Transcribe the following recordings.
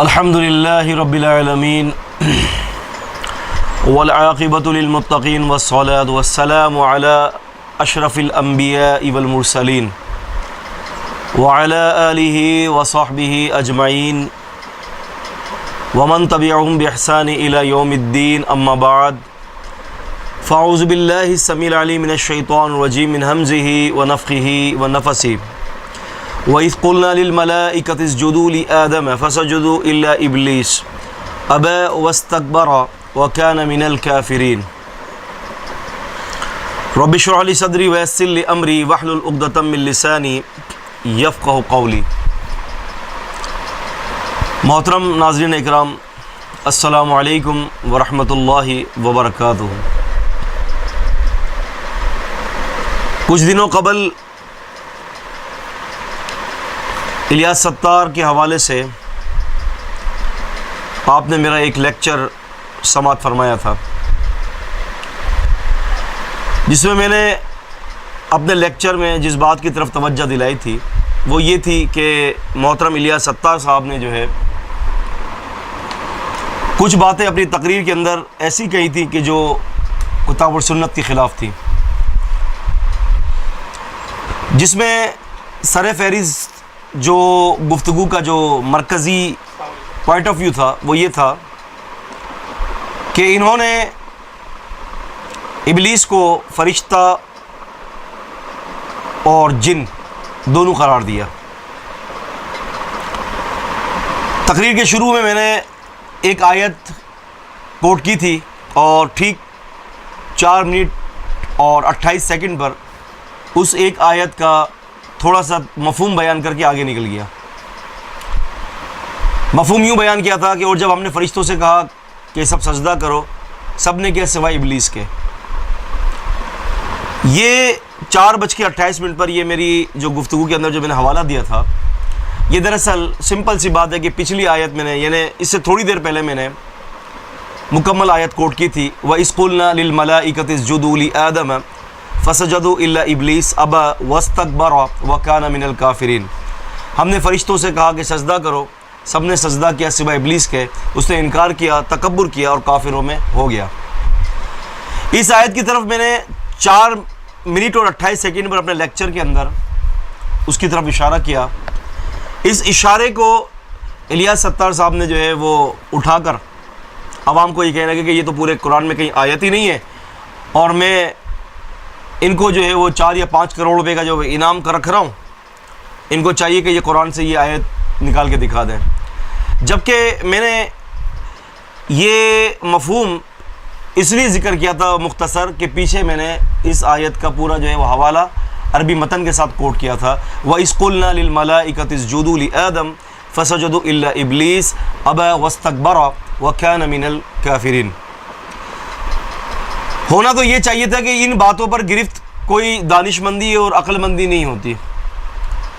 الحمد للہ رب العالمین والعاقبۃ للمتقین والصلاۃ والسلام علی اشرف الانبیاء والمرسلین وعلی آلہ وصحبہ اجمعین ومن تبعهم بإحسان إلى يوم الدین اما بعد فاعوذ باللہ السمیع العلیم من الشیطان الرجیم من ہمزہ ونفخہ ونفثہ وَإِذْ قُلْنَا لِلْمَلَائِكَةِ اسْجُدُوا لِآدَمَ فَسَجَدُوا إِلَّا إِبْلِيسَ أَبَى وَاسْتَكْبَرَ وَكَانَ مِنَ الْكَافِرِينَ رَبِّ اشْرَحْ لِي صَدْرِي وَيَسِّرْ لِي أَمْرِي وَاحْلُلْ عُقْدَةً مِّن لِّسَانِي يَفْقَهُ قَوْلِي۔ محترم ناظرین اکرام، السلام علیکم ورحمۃ اللہ وبرکاتہ۔ کچھ دنوں قبل الیاس ستار کے حوالے سے آپ نے میرا ایک لیکچر سماعت فرمایا تھا، جس میں نے اپنے لیکچر میں جس بات کی طرف توجہ دلائی تھی وہ یہ تھی کہ محترم الیاس ستار صاحب نے جو ہے کچھ باتیں اپنی تقریر کے اندر ایسی کہی تھی کہ جو کتاب و سنت کے خلاف تھی، جس میں سر فہرست جو گفتگو کا جو مرکزی پوائنٹ آف ویو تھا وہ یہ تھا کہ انہوں نے ابلیس کو فرشتہ اور جن دونوں قرار دیا۔ تقریر کے شروع میں نے ایک آیت کوٹ کی تھی اور ٹھیک 4 منٹ اور 28 سیکنڈ پر اس ایک آیت کا تھوڑا سا مفہوم بیان کر کے آگے نکل گیا۔ مفہوم یوں بیان کیا تھا کہ اور جب ہم نے فرشتوں سے کہا کہ سب سجدہ کرو، سب نے کیا سوائے ابلیس کے۔ یہ 4:28 پر یہ میری جو گفتگو کے اندر جو میں نے حوالہ دیا تھا، یہ دراصل سمپل سی بات ہے کہ پچھلی آیت میں نے یعنی اس سے تھوڑی دیر پہلے میں نے مکمل آیت کوٹ کی تھی، وَإِذْ قُلْنَا لِلْمَلَائِكَةِ اسْجُدُوا لِآدَمَ فَسَجَدُوا إِلَّا إِبْلِيسَ أَبَى وَاسْتَكْبَرَ وَكَانَ مِنَ الْكَافِرِينَ۔ ہم نے فرشتوں سے کہا کہ سجدہ کرو، سب نے سجدہ کیا سوائے ابلیس کے، اس نے انکار کیا، تکبر کیا اور کافروں میں ہو گیا۔ اس آیت کی طرف میں نے 4 منٹ اور 28 سیکنڈ پر اپنے لیکچر کے اندر اس کی طرف اشارہ کیا۔ اس اشارے کو الیاس ستار صاحب نے جو ہے وہ اٹھا کر عوام کو یہ کہنے لگے کہ یہ تو پورے قرآن میں کہیں آیت ہی نہیں ہے، اور میں ان کو جو ہے وہ 4 یا 5 کروڑ روپے کا جو انعام کر رکھ رہا ہوں، ان کو چاہیے کہ یہ قرآن سے یہ آیت نکال کے دکھا دیں۔ جبکہ میں نے یہ مفہوم اس لیے ذکر کیا تھا مختصر کہ پیچھے میں نے اس آیت کا پورا جو ہے وہ حوالہ عربی متن کے ساتھ کوٹ کیا تھا، وَإِذْ قُلْنَا لِلْمَلَائِكَةِ اسْجُدُوا لِآدَمَ فَسَجَدُوا إِلَّا إِبْلِيسَ أَبَى وَاسْتَكْبَرَ وَكَانَ مِنَ الْكَافِرِينَ۔ ہونا تو یہ چاہیے تھا کہ ان باتوں پر گرفت کوئی دانش مندی اور عقل مندی نہیں ہوتی۔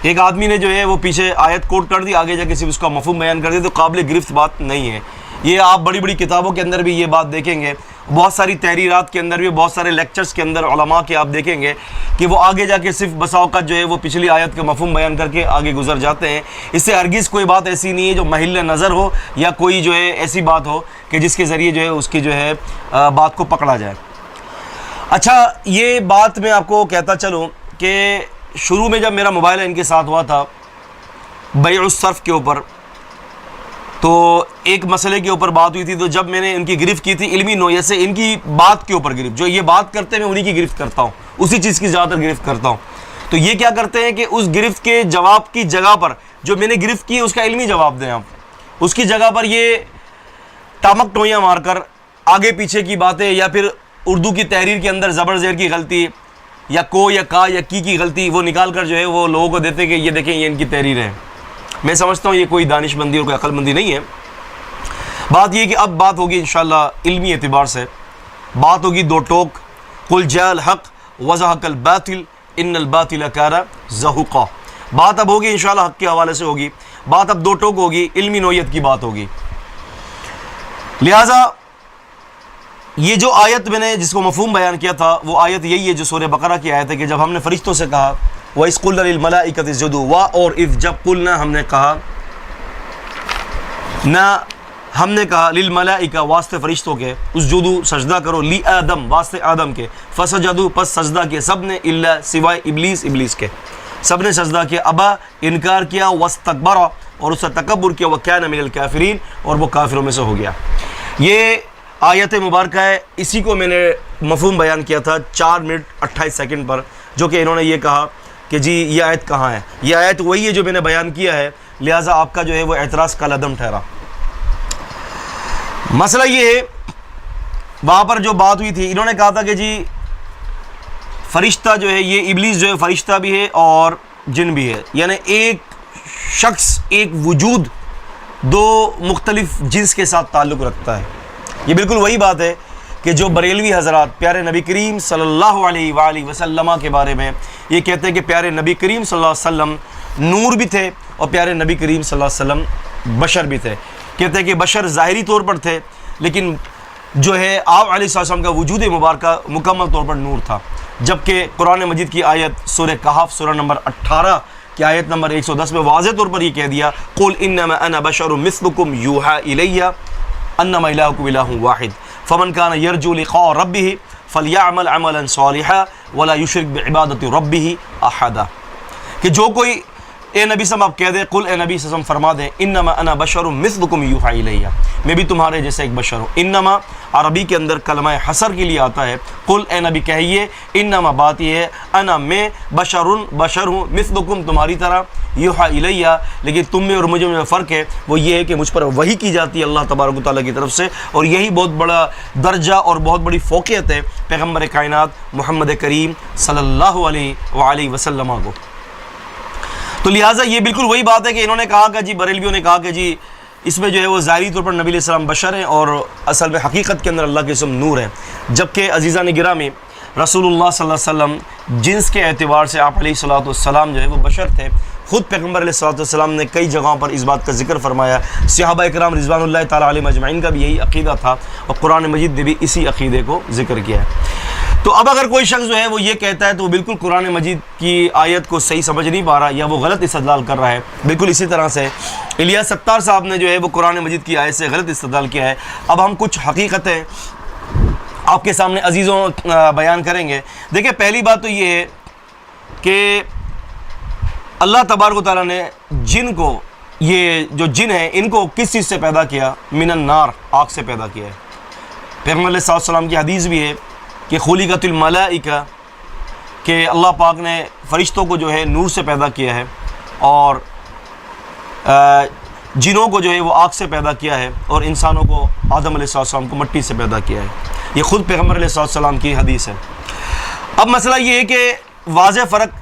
ایک آدمی نے جو ہے وہ پیچھے آیت کوٹ کر دی، آگے جا کے صرف اس کا مفہوم بیان کر دی، تو قابل گرفت بات نہیں ہے۔ یہ آپ بڑی بڑی کتابوں کے اندر بھی یہ بات دیکھیں گے، بہت ساری تحریرات کے اندر بھی، بہت سارے لیکچرز کے اندر علماء کے آپ دیکھیں گے کہ وہ آگے جا کے صرف بسا اوقات جو ہے وہ پچھلی آیت کا مفہوم بیان کر کے آگے گزر جاتے ہیں۔ اس سے ہرگز کوئی بات ایسی نہیں ہے جو محل نظر ہو یا کوئی جو ہے ایسی بات ہو کہ جس کے ذریعے جو ہے اس کی جو ہے بات کو پکڑا جائے۔ اچھا، یہ بات میں آپ کو کہتا چلوں کہ شروع میں جب میرا موبائل ان کے ساتھ ہوا تھا بیع الصرف کے اوپر، تو ایک مسئلے کے اوپر بات ہوئی تھی، تو جب میں نے ان کی گرفت کی تھی علمی نوعیت سے، ان کی بات کے اوپر گرفت، جو یہ بات کرتے ہیں میں انہی کی گرفت کرتا ہوں، اسی چیز کی زیادہ تر گرفت کرتا ہوں۔ تو یہ کیا کرتے ہیں کہ اس گرفت کے جواب کی جگہ پر جو میں نے گرفت کی ہے اس کا علمی جواب دیں آپ، اس کی جگہ پر یہ ٹامک ٹوئیاں مار کر آگے پیچھے کی باتیں، یا پھر اردو کی تحریر کے اندر زبر زیر کی غلطی یا کو یا کا یا کی غلطی وہ نکال کر جو ہے وہ لوگوں کو دیتے کہ یہ دیکھیں یہ ان کی تحریر ہے۔ میں سمجھتا ہوں یہ کوئی دانش مندی اور کوئی عقل مندی نہیں ہے۔ بات یہ کہ اب بات ہوگی انشاءاللہ علمی اعتبار سے، بات ہوگی دو ٹوک، قل جاء الحق وزهق الباطل ان الباطل كان زهوقا۔ بات اب ہوگی انشاءاللہ حق کے حوالے سے ہوگی، بات اب دو ٹوک ہوگی، علمی نوعیت کی بات ہوگی۔ لہٰذا یہ جو آیت میں نے جس کو مفہوم بیان کیا تھا وہ آیت یہی ہے جو سورہ بقرہ کی آیت ہے کہ جب ہم نے فرشتوں سے کہا وَإِذْ قُلْنَا لِلْمَلَائِكَةِ اسْجُدُوا، وا اور اذ جب قلنا ہم نے کہا نہ ہم نے کہا للملائکہ واسطے فرشتوں کے اسجدوا سجدہ کرو لی آدم واسطے آدم کے فسجدوا پس سجدہ کیا سب نے الا سوائے ابلیس کے سب نے سجدہ کیا ابا انکار کیا واستکبر اور اس نے تکبر کیا وکان من الکافرین اور وہ کافروں میں سے ہو گیا. یہ آیت مبارکہ ہے, اسی کو میں نے مفہوم بیان کیا تھا 4 منٹ 28 سیکنڈ پر, جو کہ انہوں نے یہ کہا کہ جی یہ آیت کہاں ہے. یہ آیت وہی ہے جو میں نے بیان کیا ہے, لہٰذا آپ کا جو ہے وہ اعتراض کالعدم ٹھہرا. مسئلہ یہ ہے وہاں پر جو بات ہوئی تھی, انہوں نے کہا تھا کہ جی فرشتہ جو ہے یہ ابلیس جو ہے فرشتہ بھی ہے اور جن بھی ہے, یعنی ایک شخص ایک وجود دو مختلف جنس کے ساتھ تعلق رکھتا ہے. یہ بالکل وہی بات ہے کہ جو بریلوی حضرات پیارے نبی کریم صلی اللہ علیہ وآلہ وسلم کے بارے میں یہ کہتے ہیں کہ پیارے نبی کریم صلی اللہ علیہ وسلم نور بھی تھے اور پیارے نبی کریم صلی اللہ علیہ وسلم بشر بھی تھے. کہتے ہیں کہ بشر ظاہری طور پر تھے لیکن جو ہے آپ علیہ السلام کا وجود مبارکہ مکمل طور پر نور تھا. جبکہ قرآن مجید کی آیت سورہ کہف سورہ نمبر 18 کی آیت نمبر 110 میں واضح طور پر یہ کہہ دیا قل انما انا بشر مثلکم یوحی الی انما الہکم الہ واحد فمن کان یرجو لقاء ربہ فلیعمل عملا صالحا ولا یشرک بعبادۃ ربہ احدا. کہ جو کوئی اے نبی صلی اللہ علیہ وسلم آپ کہہ دیں قل اے نبی صلی اللہ علیہ وسلم فرما دیں انما انا بشر مثلکم یوحی الی میں بھی تمہارے جیسے ایک بشر ہوں. انما عربی کے اندر کلمہ حصر کے لیے آتا ہے. قل اے نبی کہیے انما بات یہ ہے انا میں بشر ہوں مثلکم تمہاری طرح یوحی الی لیکن تم میں اور مجھ میں فرق ہے وہ یہ ہے کہ مجھ پر وحی کی جاتی ہے اللہ تبارک و تعالیٰ کی طرف سے اور یہی بہت بڑا درجہ اور بہت بڑی فوقیت ہے پیغمبر کائنات محمد کریم صلی اللہ علیہ وآلہ وسلم کو. تو لہٰذا یہ بالکل وہی بات ہے کہ انہوں نے کہا کہ جی بریلویوں نے کہا کہ جی اس میں جو ہے وہ ظاہری طور پر نبی علیہ السلام بشر ہیں اور اصل میں حقیقت کے اندر اللہ کے اسم نور ہے. جبکہ عزیزان گرامی رسول اللہ صلی اللہ علیہ وسلم جنس کے اعتبار سے آپ علیہ الصلوۃ والسلام جو ہے وہ بشر تھے. خود پیغمبر علیہ الصلوۃ والسلام نے کئی جگہوں پر اس بات کا ذکر فرمایا. صحابہ اکرام رضوان اللہ تعالیٰ علیہم اجمعین کا بھی یہی عقیدہ تھا اور قرآن مجید نے بھی اسی عقیدے کو ذکر کیا ہے. تو اب اگر کوئی شخص جو ہے وہ یہ کہتا ہے تو وہ بالکل قرآن مجید کی آیت کو صحیح سمجھ نہیں پا رہا یا وہ غلط استدلال کر رہا ہے. بالکل اسی طرح سے الیاس ستار صاحب نے جو ہے وہ قرآن مجید کی آیت سے غلط استدلال کیا ہے. اب ہم کچھ حقیقتیں آپ کے سامنے عزیزوں بیان کریں گے. دیکھیں پہلی بات تو یہ ہے کہ اللہ تبارک و تعالیٰ نے جن کو یہ جو جن ہیں ان کو کس چیز سے پیدا کیا؟ من النار آگ سے پیدا کیا ہے. پیغمبر علیہ السلام کی حدیث بھی ہے کہ خلقت الملائکہ کہ اللہ پاک نے فرشتوں کو جو ہے نور سے پیدا کیا ہے اور جنوں کو جو ہے وہ آگ سے پیدا کیا ہے اور انسانوں کو آدم علیہ السلام کو مٹی سے پیدا کیا ہے. یہ خود پیغمبر علیہ السلام کی حدیث ہے. اب مسئلہ یہ ہے کہ واضح فرق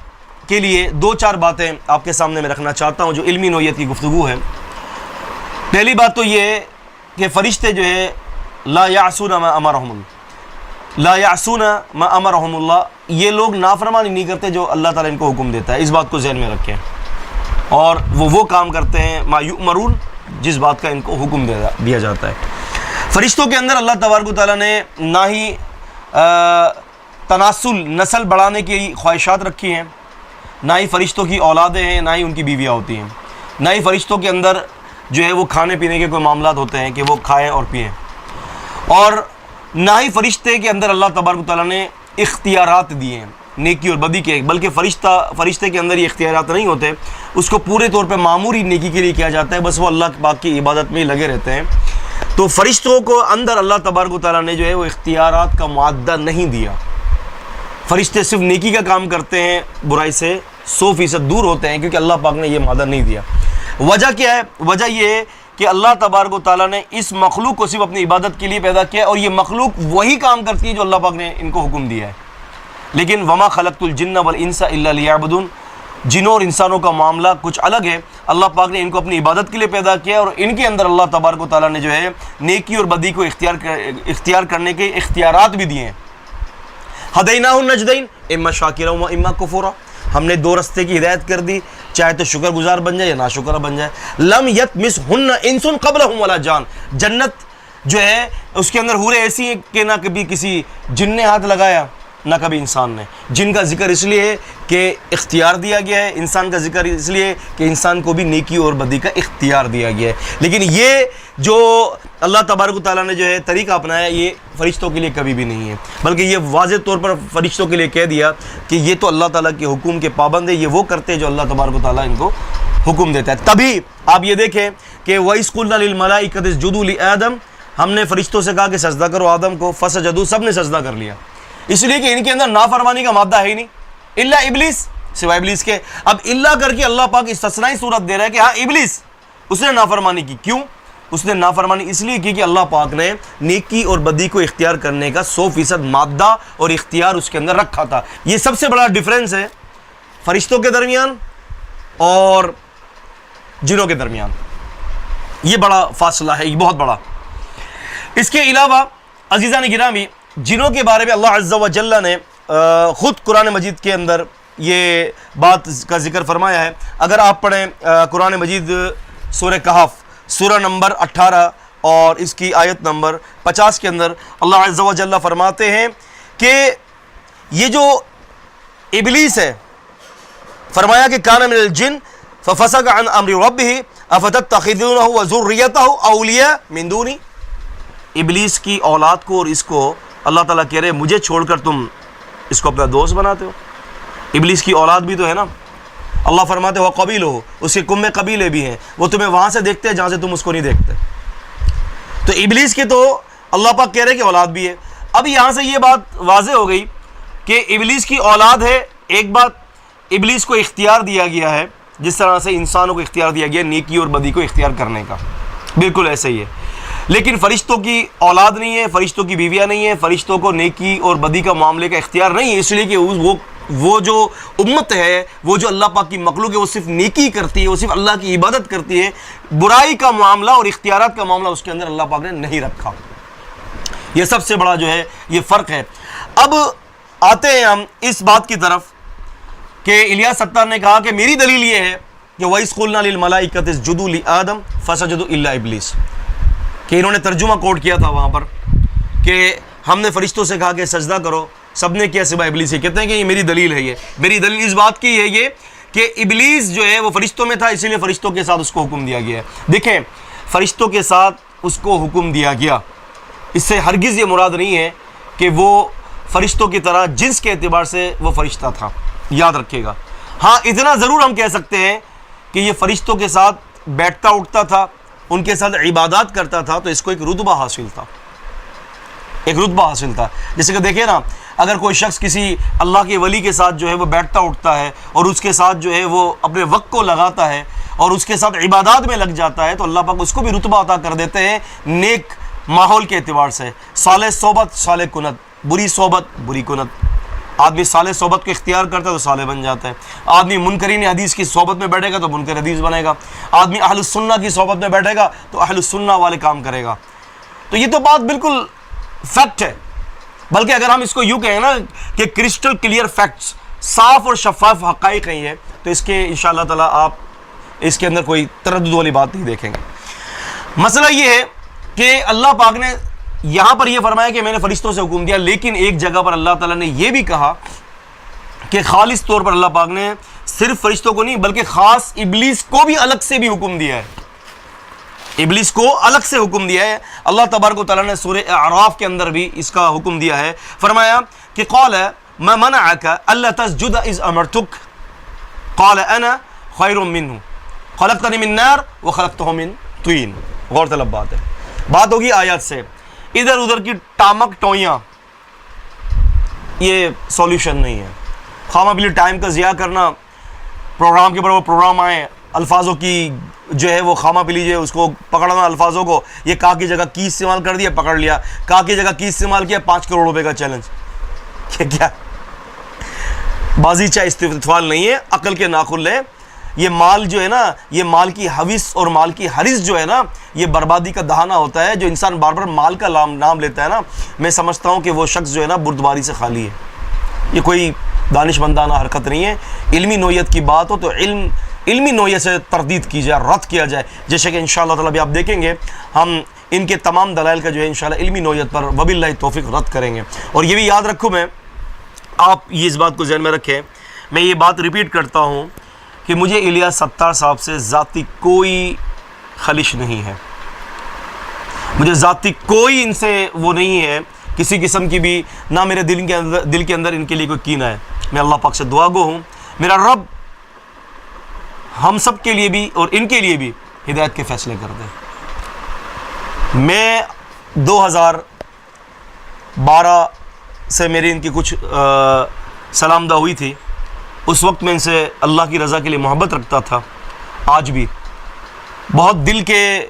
کے لیے 2-4 باتیں آپ کے سامنے میں رکھنا چاہتا ہوں جو علمی نوعیت کی گفتگو ہے. پہلی بات تو یہ ہے کہ فرشتے جو ہے لا یعصون ما امرهم اللہ یہ لوگ نافرمانی نہیں کرتے جو اللہ تعالیٰ ان کو حکم دیتا ہے. اس بات کو ذہن میں رکھیں اور وہ کام کرتے ہیں ما یؤمرون جس بات کا ان کو حکم دیا جاتا ہے. فرشتوں کے اندر اللہ تبارک و تعالیٰ نے نہ ہی تناسل نسل بڑھانے کی خواہشات رکھی ہیں, نہ ہی فرشتوں کی اولادیں ہیں, نہ ہی ان کی بیویاں ہوتی ہیں, نہ ہی فرشتوں کے اندر جو ہے وہ کھانے پینے کے کوئی معاملات ہوتے ہیں کہ وہ کھائیں اور پئیں, اور نہ ہی فرشتے کے اندر اللہ تبارک و تعالیٰ نے اختیارات دیے ہیں نیکی اور بدی کے. بلکہ فرشتے کے اندر یہ اختیارات نہیں ہوتے, اس کو پورے طور پہ معمولی نیکی کے لیے کیا جاتا ہے, بس وہ اللہ پاک کی عبادت میں لگے رہتے ہیں. تو فرشتوں کو اندر اللہ تبارک و تعالیٰ نے جو ہے وہ اختیارات کا معاہدہ نہیں دیا. فرشتے صرف نیکی کا کام کرتے ہیں, برائی سے 100% دور ہوتے ہیں کیونکہ اللہ پاک نے یہ معاہدہ نہیں دیا. وجہ کیا ہے؟ وجہ یہ ہے کہ اللہ تبارک و تعالیٰ نے اس مخلوق کو صرف اپنی عبادت کے لیے پیدا کیا اور یہ مخلوق وہی کام کرتی ہے جو اللہ پاک نے ان کو حکم دیا ہے. لیکن وما خلقت الجن والانس الا لیعبدون, جنوں اور انسانوں کا معاملہ کچھ الگ ہے. اللہ پاک نے ان کو اپنی عبادت کے لیے پیدا کیا اور ان کے اندر اللہ تبارک و تعالیٰ نے جو ہے نیکی اور بدی کو اختیار کرنے کے اختیارات بھی دیے ہیں. ہدیناہ النجدین اما شاکرا و اما کفورا, ہم نے 2 رستے کی ہدایت کر دی, چاہے تو شکر گزار بن جائے یا ناشکرہ بن جائے. لم یطمثہن انس قبلہم ولا جان, جنت جو ہے اس کے اندر حوریں ایسی ہیں کہ نہ کبھی کسی جن نے ہاتھ لگایا نہ کبھی انسان نے۔ جن کا ذکر اس لیے ہے کہ اختیار دیا گیا ہے، انسان کا ذکر اس لیے کہ انسان کو بھی نیکی اور بدی کا اختیار دیا گیا ہے۔ لیکن یہ جو اللہ تبارک و تعالیٰ نے جو ہے طریقہ اپنایا، یہ فرشتوں کے لیے کبھی بھی نہیں ہے، بلکہ یہ واضح طور پر فرشتوں کے لیے کہہ دیا کہ یہ تو اللہ تعالیٰ کے حکم کے پابند ہے، یہ وہ کرتے ہیں جو اللہ تبارک و تعالیٰ ان کو حکم دیتا ہے۔ تبھی آپ یہ دیکھیں کہ وَإِذْ قُلْنَا لِلْمَلَائِكَةِ اسْجُدُوا لِآدَمَ، ہم نے فرشتوں سے کہا کہ سجدہ کرو آدم کو، فسجدوا، سب نے سجدہ کر لیا، اس لیے کہ ان کے اندر نافرمانی کا مادہ ہے ہی نہیں، الا ابلیس، سوائے ابلیس کے۔ اب الا کر کے اللہ پاک استثنائی صورت دے رہا ہے کہ ہاں ابلیس، اس نے نافرمانی کی۔ کیوں؟ اس نے نافرمانی اس لیے کی کہ اللہ پاک نے نیکی اور بدی کو اختیار کرنے کا 100% مادہ اور اختیار اس کے اندر رکھا تھا۔ یہ سب سے بڑا ڈیفرنس ہے فرشتوں کے درمیان اور جنوں کے درمیان، یہ بڑا فاصلہ ہے، یہ بہت بڑا۔ اس کے علاوہ عزیزان گرامی، جنوں کے بارے میں اللہ عز و جل نے خود قرآن مجید کے اندر یہ بات کا ذکر فرمایا ہے۔ اگر آپ پڑھیں قرآن مجید سورہ کہف، سورہ نمبر 18 اور اس کی آیت نمبر 50 کے اندر اللہ عز و جل فرماتے ہیں کہ یہ جو ابلیس ہے، فرمایا کہ کان من الجن ففسق عن امر ربہ افتتخذونہ وذریتہ اولیاء من دونی۔ ابلیس کی اولاد کو اور اس کو اللہ تعالیٰ کہہ رہے مجھے چھوڑ کر تم اس کو اپنا دوست بناتے ہو۔ ابلیس کی اولاد بھی تو ہے نا، اللہ فرماتے ہو قبیل ہو، اس کے کم میں قبیلے بھی ہیں، وہ تمہیں وہاں سے دیکھتے ہیں جہاں سے تم اس کو نہیں دیکھتے۔ تو ابلیس کے تو اللہ پاک کہہ رہے کہ اولاد بھی ہے۔ اب یہاں سے یہ بات واضح ہو گئی کہ ابلیس کی اولاد ہے، ایک بات ابلیس کو اختیار دیا گیا ہے جس طرح سے انسانوں کو اختیار دیا گیا نیکی اور بدی کو اختیار کرنے کا، بالکل ایسے ہی ہے۔ لیکن فرشتوں کی اولاد نہیں ہے، فرشتوں کی بیویاں نہیں ہیں، فرشتوں کو نیکی اور بدی کا معاملے کا اختیار نہیں ہے، اس لیے کہ وہ جو امت ہے، وہ جو اللہ پاک کی مخلوق ہے، وہ صرف نیکی کرتی ہے، وہ صرف اللہ کی عبادت کرتی ہے، برائی کا معاملہ اور اختیارات کا معاملہ اس کے اندر اللہ پاک نے نہیں رکھا۔ یہ سب سے بڑا جو ہے یہ فرق ہے۔ اب آتے ہیں ہم اس بات کی طرف کہ الیاس ستار نے کہا کہ میری دلیل یہ ہے کہ وَإِذْ قُلْنَا لِلْمَلَائِكَةِ اسْجُدُوا لِآدَمَ فَسَجَدُوا إِلَّا إِبْلِيسَ، کہ انہوں نے ترجمہ کوٹ کیا تھا وہاں پر کہ ہم نے فرشتوں سے کہا کہ سجدہ کرو، سب نے کیا سوائے ابلیس۔ کہتے ہیں کہ یہ میری دلیل ہے، یہ میری دلیل اس بات کی ہے یہ کہ ابلیس جو ہے وہ فرشتوں میں تھا، اسی لیے فرشتوں کے ساتھ اس کو حکم دیا گیا ہے۔ دیکھیں، فرشتوں کے ساتھ اس کو حکم دیا گیا، اس سے ہرگز یہ مراد نہیں ہے کہ وہ فرشتوں کی طرح جنس کے اعتبار سے وہ فرشتہ تھا، یاد رکھیے گا۔ ہاں اتنا ضرور ہم کہہ سکتے ہیں کہ یہ فرشتوں کے ساتھ بیٹھتا اٹھتا تھا، ان کے ساتھ عبادات کرتا تھا، تو اس کو ایک رتبہ حاصل تھا، ایک رتبہ حاصل تھا۔ جیسے کہ دیکھیں نا، اگر کوئی شخص کسی اللہ کے ولی کے ساتھ جو ہے وہ بیٹھتا اٹھتا ہے اور اس کے ساتھ جو ہے وہ اپنے وقت کو لگاتا ہے اور اس کے ساتھ عبادات میں لگ جاتا ہے، تو اللہ پاک اس کو بھی رتبہ عطا کر دیتے ہیں نیک ماحول کے اعتبار سے۔ صالح صحبت صالح کنت، بری صحبت بری کنت۔ آدمی صالح صحبت کو اختیار کرتا ہے تو صالح بن جاتا ہے، آدمی منکرین حدیث کی صحبت میں بیٹھے گا تو منکر حدیث بنے گا، آدمی اہل السنہ کی صحبت میں بیٹھے گا تو اہل السنہ والے کام کرے گا۔ تو یہ تو بات بالکل فیکٹ ہے، بلکہ اگر ہم اس کو یوں کہیں نا کہ کرسٹل کلیئر فیکٹس، صاف اور شفاف حقائق ہیں یہ، تو اس کے انشاءاللہ تعالیٰ آپ اس کے اندر کوئی تردد والی بات نہیں دیکھیں گے۔ مسئلہ یہ ہے کہ اللہ پاک نے یہاں پر یہ فرمایا کہ میں نے فرشتوں سے حکم دیا، لیکن ایک جگہ پر اللہ تعالیٰ نے یہ بھی کہا کہ خالص طور پر اللہ پاک نے صرف فرشتوں کو نہیں بلکہ خاص ابلیس کو بھی الگ سے بھی حکم دیا ہے، ابلیس کو الگ سے حکم دیا ہے۔ اللہ تبارک و تعالیٰ نے سورہ اعراف کے اندر بھی اس کا حکم دیا ہے، فرمایا کہ قال ما منعك الا تسجد اذ امرتك قال انا خیر منه خلقتنی من نار وخلقته من طین۔ غور طلب بات ہے، بات ہوگی آیات سے، ادھر ادھر کی ٹامک ٹوئیاں یہ سولوشن نہیں ہے۔ خواہ مخواہ ٹائم کا ضیاع کرنا، پروگرام کے اوپر وہ پروگرام آئے، الفاظوں کی جو ہے وہ خامہ پی لیجیے، اس کو پکڑنا الفاظوں کو، یہ کا کی جگہ کی استعمال کر دیا پکڑ لیا، کا کی جگہ کی استعمال کیا 5 کروڑ روپے کا چیلنج۔ کیا بازی چاہے استفال نہیں ہے، عقل کے ناخن لیں۔ یہ مال جو ہے نا، یہ مال کی حوث اور مال کی حرص جو ہے نا، یہ بربادی کا دہانہ ہوتا ہے۔ جو انسان بار بار مال کا نام لیتا ہے نا، میں سمجھتا ہوں کہ وہ شخص جو ہے نا بردباری سے خالی ہے۔ یہ کوئی دانش مندانہ حرکت نہیں ہے۔ علمی نوعیت کی بات ہو تو علمی نوعیت سے تردید کی جائے، رد کیا جائے، جیسے کہ انشاءاللہ تعالیٰ بھی آپ دیکھیں گے ہم ان کے تمام دلائل کا جو ہے انشاءاللہ علمی نوعیت پر وباللہ توفیق رد کریں گے۔ اور یہ بھی یاد رکھوں میں آپ یہ اس بات کو ذہن میں رکھیں، میں یہ بات ریپیٹ کرتا ہوں کہ مجھے الیاس ستار صاحب سے ذاتی کوئی خلش نہیں ہے، مجھے ذاتی کوئی ان سے وہ نہیں ہے کسی قسم کی بھی، نہ میرے دل کے اندر ان کے لیے کوئی کینہ ہے۔ میں اللہ پاک سے دعا گو ہوں میرا رب ہم سب کے لیے بھی اور ان کے لیے بھی ہدایت کے فیصلے کر دے۔ میں 2012 سے میری ان کی کچھ سلام دعا ہوئی تھی، اس وقت میں ان سے اللہ کی رضا کے لیے محبت رکھتا تھا، آج بھی بہت دل کے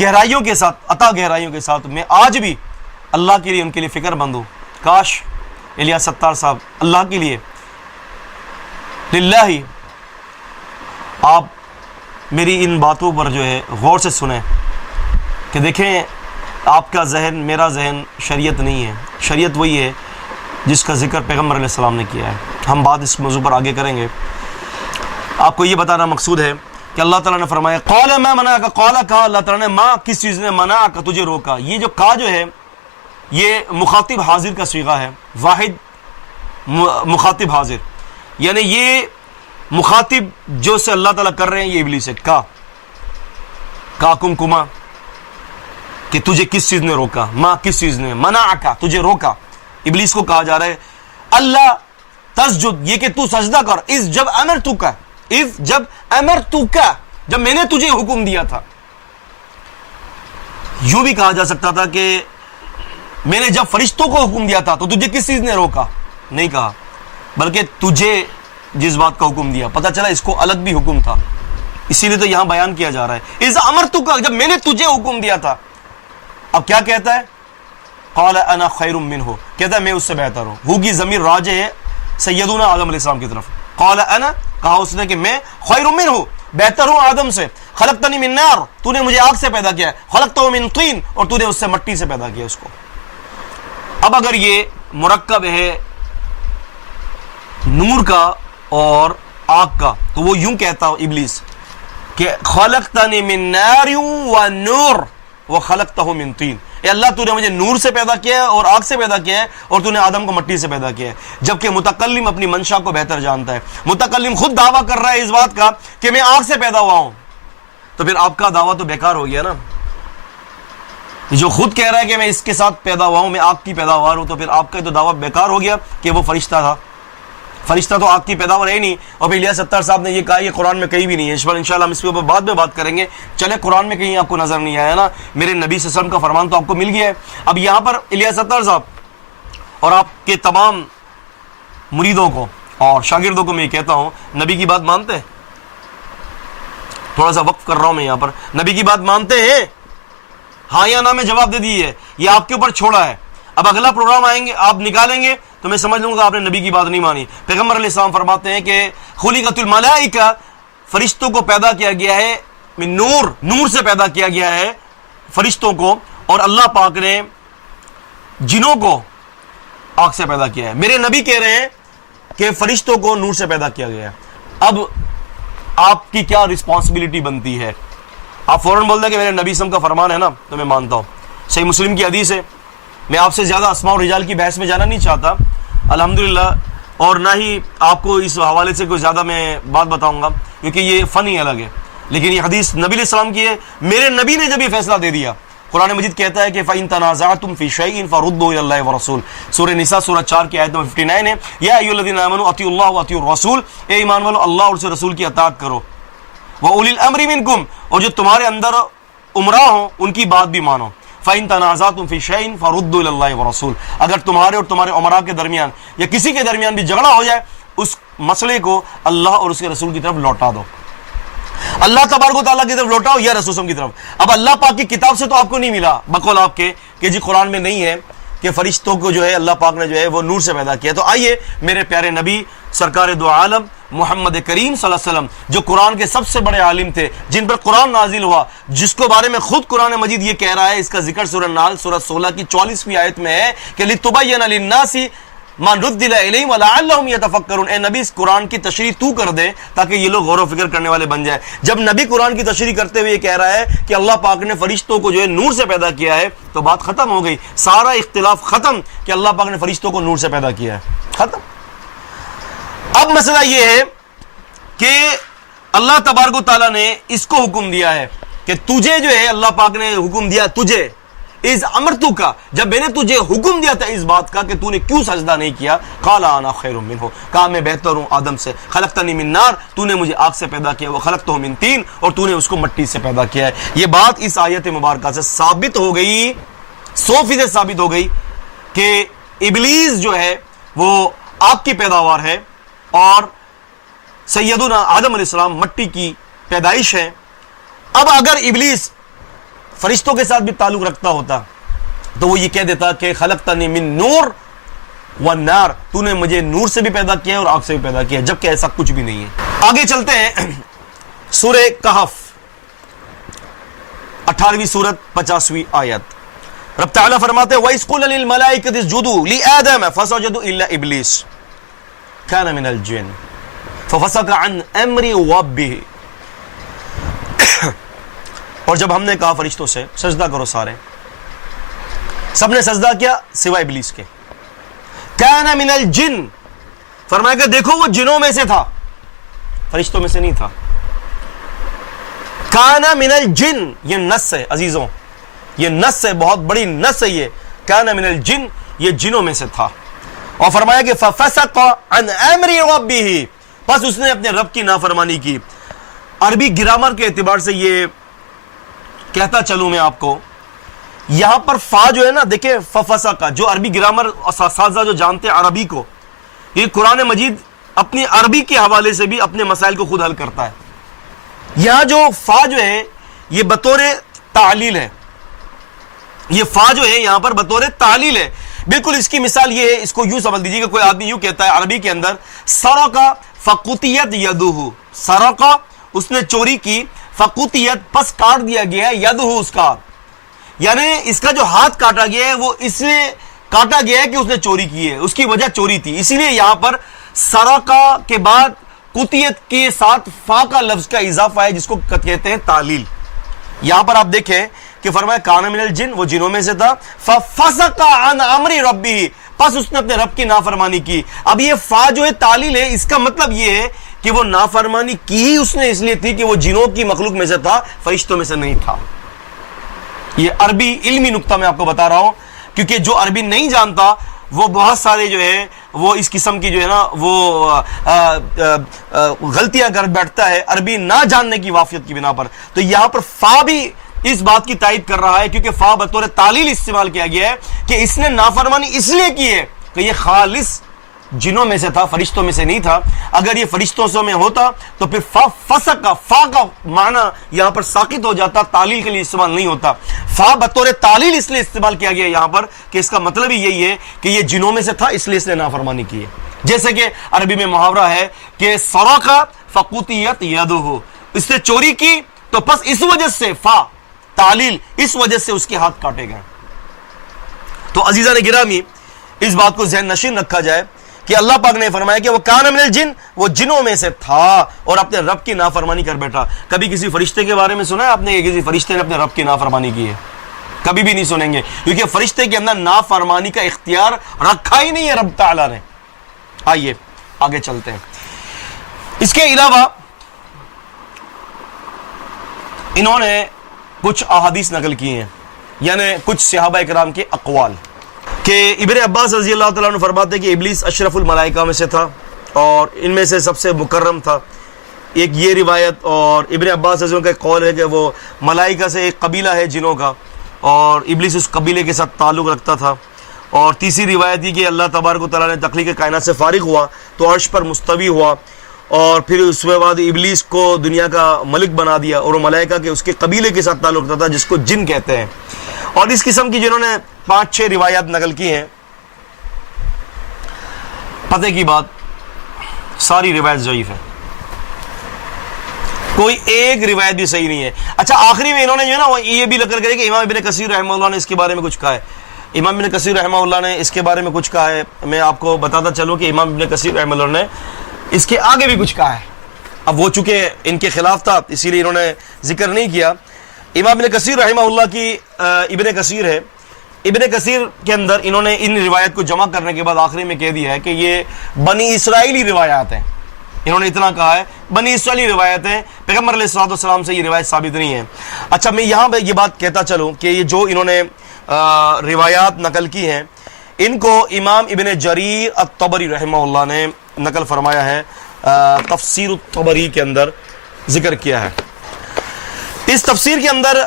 گہرائیوں کے ساتھ، عطا گہرائیوں کے ساتھ میں آج بھی اللہ کے لیے ان کے لیے فکر مند ہوں۔ کاش الیاس ستار صاحب اللہ کے لیے للہ ہی آپ میری ان باتوں پر جو ہے غور سے سنیں کہ دیکھیں آپ کا ذہن میرا ذہن شریعت نہیں ہے، شریعت وہی ہے جس کا ذکر پیغمبر علیہ السلام نے کیا ہے۔ ہم بات اس موضوع پر آگے کریں گے۔ آپ کو یہ بتانا مقصود ہے کہ اللہ تعالیٰ نے فرمایا قال ما منعک، قال کہا اللہ تعالیٰ نے ما کس چیز نے منعک تجھے روکا۔ یہ جو کا جو ہے یہ مخاطب حاضر کا صیغہ ہے، واحد مخاطب حاضر، یعنی یہ مخاطب جو سے اللہ تعالیٰ کر رہے ہیں یہ ابلیس ہے۔ کا کم کما کہ تجھے کس چیز نے روکا، ما کس چیز نے، منعک تجھے روکا، ابلیس کو کہا جا رہا ہے اللہ تسجد، یہ کہ تو سجدہ کر، اس جب امرتک، اس جب امرتک، جب میں نے تجھے حکم دیا تھا۔ یوں بھی کہا جا سکتا تھا کہ میں نے جب فرشتوں کو حکم دیا تھا تو تجھے کس چیز نے روکا، نہیں کہا، بلکہ تجھے جس بات کا حکم دیا، پتہ چلا اس کو الگ بھی حکم تھا، اسی لیے تو یہاں بیان کیا جا رہا ہے اذ امرتک، جب میں نے تجھے حکم دیا تھا۔ اب کیا کہتا ہے قال انا خیر منہ، کہتا ہے میں اس سے بہتر ہوں۔ ہو کی ضمیر راجع ہے سیدنا آدم علیہ السلام کی طرف۔ قال انا، کہا اس نے کہ میں خیر منہ، بہتر ہوں آدم سے۔ خلقتنی من نار، تو نے مجھے آگ سے پیدا کیا ہے، خلقتہ من طین، اور تو نے اس سے مٹی سے پیدا کیا اس کو۔ اب اگر یہ مرکب ہے نور کا اور آگ کا تو وہ یوں کہتا ابلیس کہ خلقتنی من نار و نور وخلقتہ من طین، اے اللہ تو نے مجھے نور سے پیدا کیا ہے اور آگ سے پیدا کیا ہے، اور تو نے آدم کو مٹی سے پیدا کیا ہے۔ جبکہ متکلم اپنی منشا کو بہتر جانتا ہے، متکلم خود دعویٰ کر رہا ہے اس بات کا کہ میں آگ سے پیدا ہوا ہوں، تو پھر آپ کا دعویٰ تو بیکار ہو گیا نا۔ جو خود کہہ رہا ہے کہ میں اس کے ساتھ پیدا ہوا ہوں، میں آگ کی پیداوار ہوں، تو پھر آپ کا تو دعویٰ بیکار ہو گیا کہ وہ فرشتہ تھا۔ فرشتہ تو آگ کی پیداوار ہے نہیں، اور پھر الیاس ستار صاحب نے یہ کہا یہ قرآن میں کہیں بھی نہیں ہے۔ اس پر انشاءاللہ ہم اس کے اوپر بعد میں بات کریں گے۔ چلے قرآن میں کہیں آپ کو نظر نہیں آیا نا، میرے نبی صلی اللہ علیہ وسلم کا فرمان تو آپ کو مل گیا ہے۔ اب یہاں پر الیاس ستار صاحب اور آپ کے تمام مریدوں کو اور شاگردوں کو میں یہ کہتا ہوں، نبی کی بات مانتے ہیں؟ تھوڑا سا وقف کر رہا ہوں میں یہاں پر، نبی کی بات مانتے ہیں؟ ہاں یا نہ میں جواب دے دیجیے، یہ آپ کے اوپر چھوڑا ہے۔ اب اگلا پروگرام آئیں گے آپ نکالیں گے تو میں سمجھ لوں گا آپ نے نبی کی بات نہیں مانی۔ پیغمبر علیہ السلام فرماتے ہیں کہ خلقت الملائکہ، فرشتوں کو پیدا کیا گیا ہے من نور، نور سے پیدا کیا گیا ہے فرشتوں کو، اور اللہ پاک نے جنوں کو آگ سے پیدا کیا ہے۔ میرے نبی کہہ رہے ہیں کہ فرشتوں کو نور سے پیدا کیا گیا ہے۔ اب آپ کی کیا رسپانسبلٹی بنتی ہے؟ آپ فوراً بول دیں کہ میرے نبی صلی اللہ علیہ وسلم کا فرمان ہے نا، تو میں مانتا ہوں، صحیح مسلم کی حدیث ہے۔ میں آپ سے زیادہ اسماء و رجال کی بحث میں جانا نہیں چاہتا الحمدللہ، اور نہ ہی آپ کو اس حوالے سے کوئی زیادہ میں بات بتاؤں گا کیونکہ یہ فن ہی الگ ہے، لیکن یہ حدیث نبی علیہ السلام کی ہے۔ میرے نبی نے جب یہ فیصلہ دے دیا، قرآن مجید کہتا ہے کہ فَإِن تَنَازَعْتُمْ فِي شَيْءٍ فَرُدُّوهُ إِلَى اللَّهِ وَالرَّسُولِ، سورہ نساء سورہ 4 کی آیت نمبر 59 ہے، یا ایھا الذین آمنوا اطیعوا اللہ واطیعوا الرسول، اے ایمان والو اللہ اور اس کے رسول کی اطاعت کرو، وَأُولِي الْأَمْرِ مِنکم، اور جو تمہارے اندر امراء ہوں ان کی بات بھی مانو۔ فَإِن تَنَازَعْتُمْ فِي شَيْءٍ فَرُدُّوهُ إِلَى اللَّهِ وَالرَّسُولِ، اگر تمہارے اور تمہارے امراء کے درمیان یا کسی کے درمیان بھی جھگڑا ہو جائے، اس مسئلے کو اللہ اور اس کے رسول کی طرف لوٹا دو، اللہ تبارک و تعالیٰ کی طرف لوٹاؤ یا رسول کی طرف۔ اب اللہ پاک کی کتاب سے تو آپ کو نہیں ملا بقول آپ کے کہ جی قرآن میں نہیں ہے کہ فرشتوں کو جو ہے اللہ پاک نے جو ہے وہ نور سے پیدا کیا۔ تو آئیے میرے پیارے نبی سرکار دو عالم محمد کریم صلی اللہ علیہ وسلم، جو قرآن کے سب سے بڑے عالم تھے، جن پر قرآن نازل ہوا، جس کو بارے میں خود قرآن مجید یہ کہہ رہا ہے، اس کا ذکر سورہ نحل سورہ 16 کی 44ویں آیت میں ہے کہ لِتُبَيَّنَ لِلنَّاسِ مَا نُزِّلَ إِلَيْهِمْ وَلَعَلَّهُمْ يَتَفَكَّرُونَ، اے نبی اس قرآن کی تشریح تو کر دے تاکہ یہ لوگ غور و فکر کرنے والے بن جائے۔ جب نبی قرآن کی تشریح کرتے ہوئے یہ کہہ رہا ہے کہ اللہ پاک نے فرشتوں کو جو ہے نور سے پیدا کیا ہے، تو بات ختم ہو گئی، سارا اختلاف ختم کہ اللہ پاک نے فرشتوں کو نور سے پیدا کیا ہے، ختم۔ اب مسئلہ یہ ہے کہ اللہ تبارک و تعالیٰ نے اس کو حکم دیا ہے کہ تجھے جو ہے اللہ پاک نے حکم دیا تجھے از امرتو کا، جب میں نے تجھے حکم دیا تھا اس بات کا کہ تو نے کیوں سجدہ نہیں کیا، قال انا خیر منہ، کہا میں بہتر ہوں آدم سے، خلقتنی من نار، تو نے مجھے آگ سے پیدا کیا، وخلقتہ من طین، اور تو نے اس کو مٹی سے پیدا کیا ہے۔ یہ بات اس آیت مبارکہ سے ثابت ہو گئی، 100% ثابت ہو گئی کہ ابلیس جو ہے وہ آگ کی پیداوار ہے اور سیدنا آدم علیہ السلام مٹی کی پیدائش ہے۔ اب اگر ابلیس فرشتوں کے ساتھ بھی تعلق رکھتا ہوتا تو وہ یہ کہہ دیتا کہ خلقتنی من نور والنار، تو نے مجھے نور سے بھی پیدا کیا اور آگ سے بھی پیدا کیا، جبکہ ایسا کچھ بھی نہیں ہے۔ آگے چلتے ہیں سورہ کہف 18ویں سورت 50ویں آیت۔ رب تعالیٰ فرماتے ہیں وَإِذْ قُلْنَا لِلْمَلَائِكَةِ اسْجُدُوا لِآدَمَ فَسَجَدُوا إِلَّا إِبْلِيسَ كَانَ مِنَ الْجِنِّ فَفَسَقَ عَنْ أَمْرِ رَبِّهِ، اور جب ہم نے کہا فرشتوں سے سجدہ کرو، سارے سب نے سجدہ کیا سوائے ابلیس کے۔ کان من الجن، فرمایا کہ دیکھو وہ جنوں میں سے تھا، فرشتوں میں سے نہیں تھا۔ کان من الجن، یہ نص ہے عزیزوں، یہ نص ہے، بہت بڑی نص ہے یہ، کان من الجن، یہ جنوں میں سے تھا۔ اور فرمایا کہ ففسق عن امر ربہ، پس اس نے اپنے رب کی نافرمانی کی۔ عربی گرامر کے اعتبار سے یہ کہتا چلوں میں آپ کو، یہاں پر فا جو ہے نا، دیکھیں ففسا کا، جو عربی گرامر اساتذہ جو جانتے ہیں عربی کو، یہ قرآن مجید اپنی عربی کے حوالے سے بھی اپنے مسائل کو خود حل کرتا ہے۔ یہاں جو فا جو ہے یہ بطور تعلیل ہے، یہ فا جو ہے یہاں پر بطور تعلیل ہے۔ بالکل اس کی مثال یہ ہے، اس کو یوں سمجھ دیجیے کہ کوئی آدمی یوں کہتا ہے عربی کے اندر سرقہ فقطیت یدہ، سرقہ اس نے چوری کی، فقطیت پس کاٹ دیا گیا ہے، یدہ اس کا، یعنی اس کا جو ہاتھ کاٹا گیا ہے وہ اس لیے کاٹا گیا ہے کہ اس نے چوری کی ہے، اس کی وجہ چوری تھی، اسی لیے یہاں پر سرقہ کے بعد قطیت کے ساتھ فا کا لفظ کا اضافہ ہے جس کو کہتے ہیں تعلیل۔ یہاں پر آپ دیکھیں کہ فرمایا کان من الجن، وہ جنوں میں سے تھا، ففسق عن امر ربہ، پس اس نے اپنے رب کی نافرمانی کی۔ اب یہ فا جو ہے تعلیل ہے، اس کا مطلب یہ ہے کہ وہ نافرمانی کی ہی اس نے اس لیے تھی کہ وہ جنوں کی مخلوق میں سے تھا، فرشتوں میں سے نہیں تھا۔ یہ عربی علمی نقطہ میں آپ کو بتا رہا ہوں، کیونکہ جو عربی نہیں جانتا وہ بہت سارے جو ہے وہ اس قسم کی جو ہے نا وہ غلطیاں کر بیٹھتا ہے عربی نہ جاننے کی وافیت کی بنا پر۔ تو یہاں پر فا بھی اس بات کی تائید کر رہا ہے، کیونکہ فا بطور تعلیل استعمال کیا گیا ہے کہ اس نے نافرمانی اس لیے کی ہے کہ یہ خالص جنوں میں سے تھا، فرشتوں میں سے نہیں تھا۔ اگر یہ فرشتوں سے میں ہوتا تو پھر فا کا معنی یہاں پر ساقط ہو جاتا، تعلیل کے لیے استعمال نہیں ہوتا۔ فا بطور تعلیل اس لیے استعمال کیا گیا یہاں پر کہ اس کا مطلب ہی یہی ہے کہ یہ جنوں میں سے تھا، اس لیے اس نے نافرمانی کی ہے۔ جیسے کہ عربی میں محاورہ ہے کہ سرقہ فقطیت یدہ، اس نے چوری کی تو پس اس وجہ سے فا تعلیل، اس وجہ سے اس کے ہاتھ کاٹے گئے۔ تو عزیزان گرامی اس بات کو ذہن نشین رکھا جائے کہ اللہ پاک نے فرمایا کہ وہ کان من الجن، وہ جنوں میں سے تھا اور اپنے رب کی نافرمانی کر بیٹھا۔ کبھی کسی فرشتے کے بارے میں سنا ہے آپ نے کہ کسی فرشتے نے اپنے رب کی نافرمانی کی ہے؟ کبھی بھی نہیں سنیں گے، کیونکہ فرشتے کے اندر نافرمانی کا اختیار رکھا ہی نہیں ہے رب تعالیٰ نے۔ آئیے آگے چلتے ہیں۔ اس کے علاوہ انہوں نے کچھ احادیث نقل کی ہیں، یعنی کچھ صحابہ اکرام کے اقوال، کہ ابن عباس رضی اللہ تعالیٰ عنہ فرماتے ہیں کہ ابلیس اشرف الملائکہ میں سے تھا اور ان میں سے سب سے مکرم تھا۔ ایک یہ روایت، اور ابن عباس رضی اللہ عنہ کا قول ہے کہ وہ ملائکہ سے ایک قبیلہ ہے جنوں کا، اور ابلیس اس قبیلے کے ساتھ تعلق رکھتا تھا۔ اور تیسری روایت یہ کہ اللہ تبارک و تعالیٰ نے تخلیق کائنات سے فارغ ہوا تو عرش پر مستوی ہوا، اور پھر اس کے بعد ابلیس کو دنیا کا ملک بنا دیا، اور وہ ملائکہ کے اس کے قبیلے کے ساتھ تعلق رکھتا تھا جس کو جن کہتے ہیں۔ اور اس قسم کی جنہوں نے 5-6 روایات نقل کی ہیں، پتہ کی بات ساری روایت ضعیف ہے، کوئی ایک روایت بھی صحیح نہیں ہے۔ اچھا آخری میں انہوں نے جو ہے نا یہ بھی ذکر کرے کہ امام ابن کثیر رحمہ اللہ نے اس کے بارے میں کچھ کہا ہے۔ امام ابن کثیر رحمہ اللہ نے اس کے بارے میں کچھ کہا ہے، میں آپ کو بتاتا چلوں کہ امام ابن کثیر رحمہ اللہ نے اس کے آگے بھی کچھ کہا ہے۔ اب وہ چونکہ ان کے خلاف تھا اسی لیے انہوں نے ذکر نہیں کیا۔ امام ابن کثیر رحمہ اللہ کی ابن کثیر ہے، ابن کثیر کے اندر انہوں نے ان روایت کو جمع کرنے کے بعد آخری میں کہہ دیا ہے کہ یہ بنی اسرائیلی روایات ہیں. انہوں نے اتنا کہا ہے بنی اسرائیلی روایت ہیں، پیغمبر علیہ الصلوۃ والسلام سے یہ روایت ثابت نہیں ہے. اچھا میں یہاں پہ یہ بات کہتا چلوں کہ یہ جو انہوں نے روایات نقل کی ہیں ان کو امام ابن جریر الطبری رحمہ اللہ نے نقل فرمایا ہے، تفسیر الطبری کے اندر ذکر کیا ہے. اس تفسیر کے اندر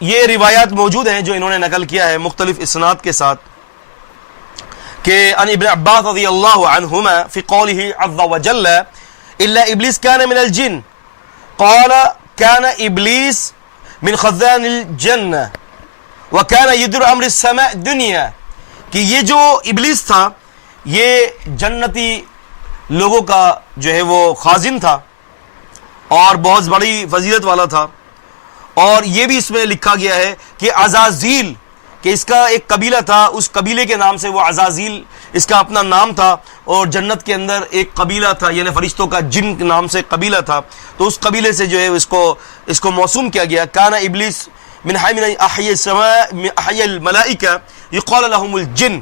یہ روایات موجود ہیں جو انہوں نے نقل کیا ہے مختلف اسناد کے ساتھ کہ ان ابن عباس رضی اللہ عنہما فی قولہ عز وجل الا ابلیس کان من الجن قال کان ابلیس من خزان الجنہ وکان یدر امر السماء الدنیا، کہ یہ جو ابلیس تھا یہ جنتی لوگوں کا جو ہے وہ خازن تھا اور بہت بڑی فضیلت والا تھا. اور یہ بھی اس میں لکھا گیا ہے کہ عزازیل، کہ اس کا ایک قبیلہ تھا، اس قبیلے کے نام سے وہ عزازیل اس کا اپنا نام تھا، اور جنت کے اندر ایک قبیلہ تھا یعنی فرشتوں کا جن کے نام سے قبیلہ تھا، تو اس قبیلے سے جو ہے اس کو موسوم کیا گیا. کان ابلیس من احیاء السماء من احیاء الملائکہ یقال لهم الجن،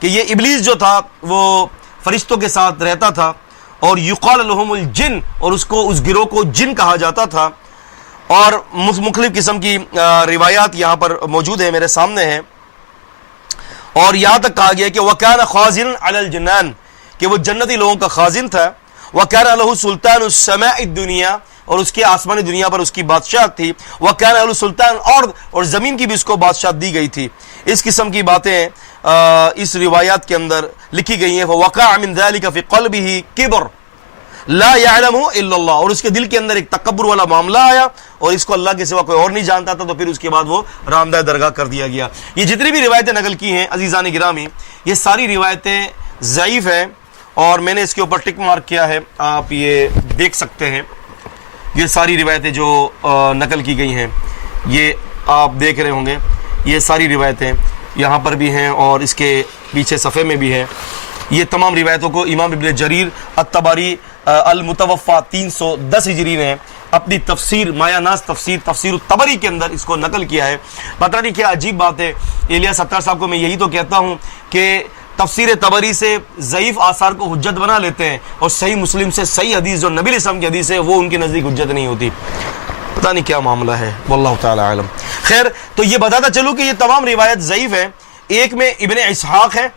کہ یہ ابلیس جو تھا وہ فرشتوں کے ساتھ رہتا تھا اور یقال لهم الجن، اور اس گروہ کو جن کہا جاتا تھا. اور مختلف قسم کی روایات یہاں پر موجود ہیں میرے سامنے ہیں، اور یہاں تک کہا گیا کہ وَكَانَ خَازِنًا عَلَى الْجِنَّانِ، کہ وہ جنتی لوگوں کا خازن تھا. وَكَانَ لَهُ سُلْطَانُ السَّمَاءِ الدُّنْيَا، اور اس کے آسمانی دنیا پر اس کی بادشاہت تھی. وَكَانَ لَهُ سُلْطَانُ الْأَرْضِ، اور زمین کی بھی اس کو بادشاہت دی گئی تھی. اس قسم کی باتیں اس روایات کے اندر لکھی گئی ہیں. فَوَقَعَ مِن ذَلِكَ فِي قَلْبِهِ كِبْرٌ لا يعلم الا اللہ، اور اس کے دل کے اندر ایک تکبر والا معاملہ آیا اور اس کو اللہ کے سوا کوئی اور نہیں جانتا تھا، تو پھر اس کے بعد وہ رامدہ درگاہ کر دیا گیا. یہ جتنی بھی روایتیں نقل کی ہیں عزیزان گرامی، یہ ساری روایتیں ضعیف ہیں، اور میں نے اس کے اوپر ٹک مارک کیا ہے، آپ یہ دیکھ سکتے ہیں. یہ ساری روایتیں جو نقل کی گئی ہیں یہ آپ دیکھ رہے ہوں گے، یہ ساری روایتیں یہاں پر بھی ہیں اور اس کے پیچھے صفحے میں بھی ہیں. یہ تمام روایتوں کو امام ابن جریر الطبری المتوفا 310 ہجری نے اپنی تفسیر مایہ ناز تفسیر الطبری کے اندر اس کو نقل کیا ہے. پتہ نہیں کیا عجیب بات ہے. الیاس ستار صاحب کو میں یہی تو کہتا ہوں کہ تفسیر طبری سے ضعیف آثار کو حجت بنا لیتے ہیں، اور صحیح مسلم سے صحیح حدیث جو نبی علیہ السلام کی حدیث ہے وہ ان کے نزدیک حجت نہیں ہوتی. پتہ نہیں کیا معاملہ ہے، واللہ تعالی عالم. خیر، تو یہ بتاتا چلوں کہ یہ تمام روایت ضعیف ہے. ایک میں ابن اسحاق ہے،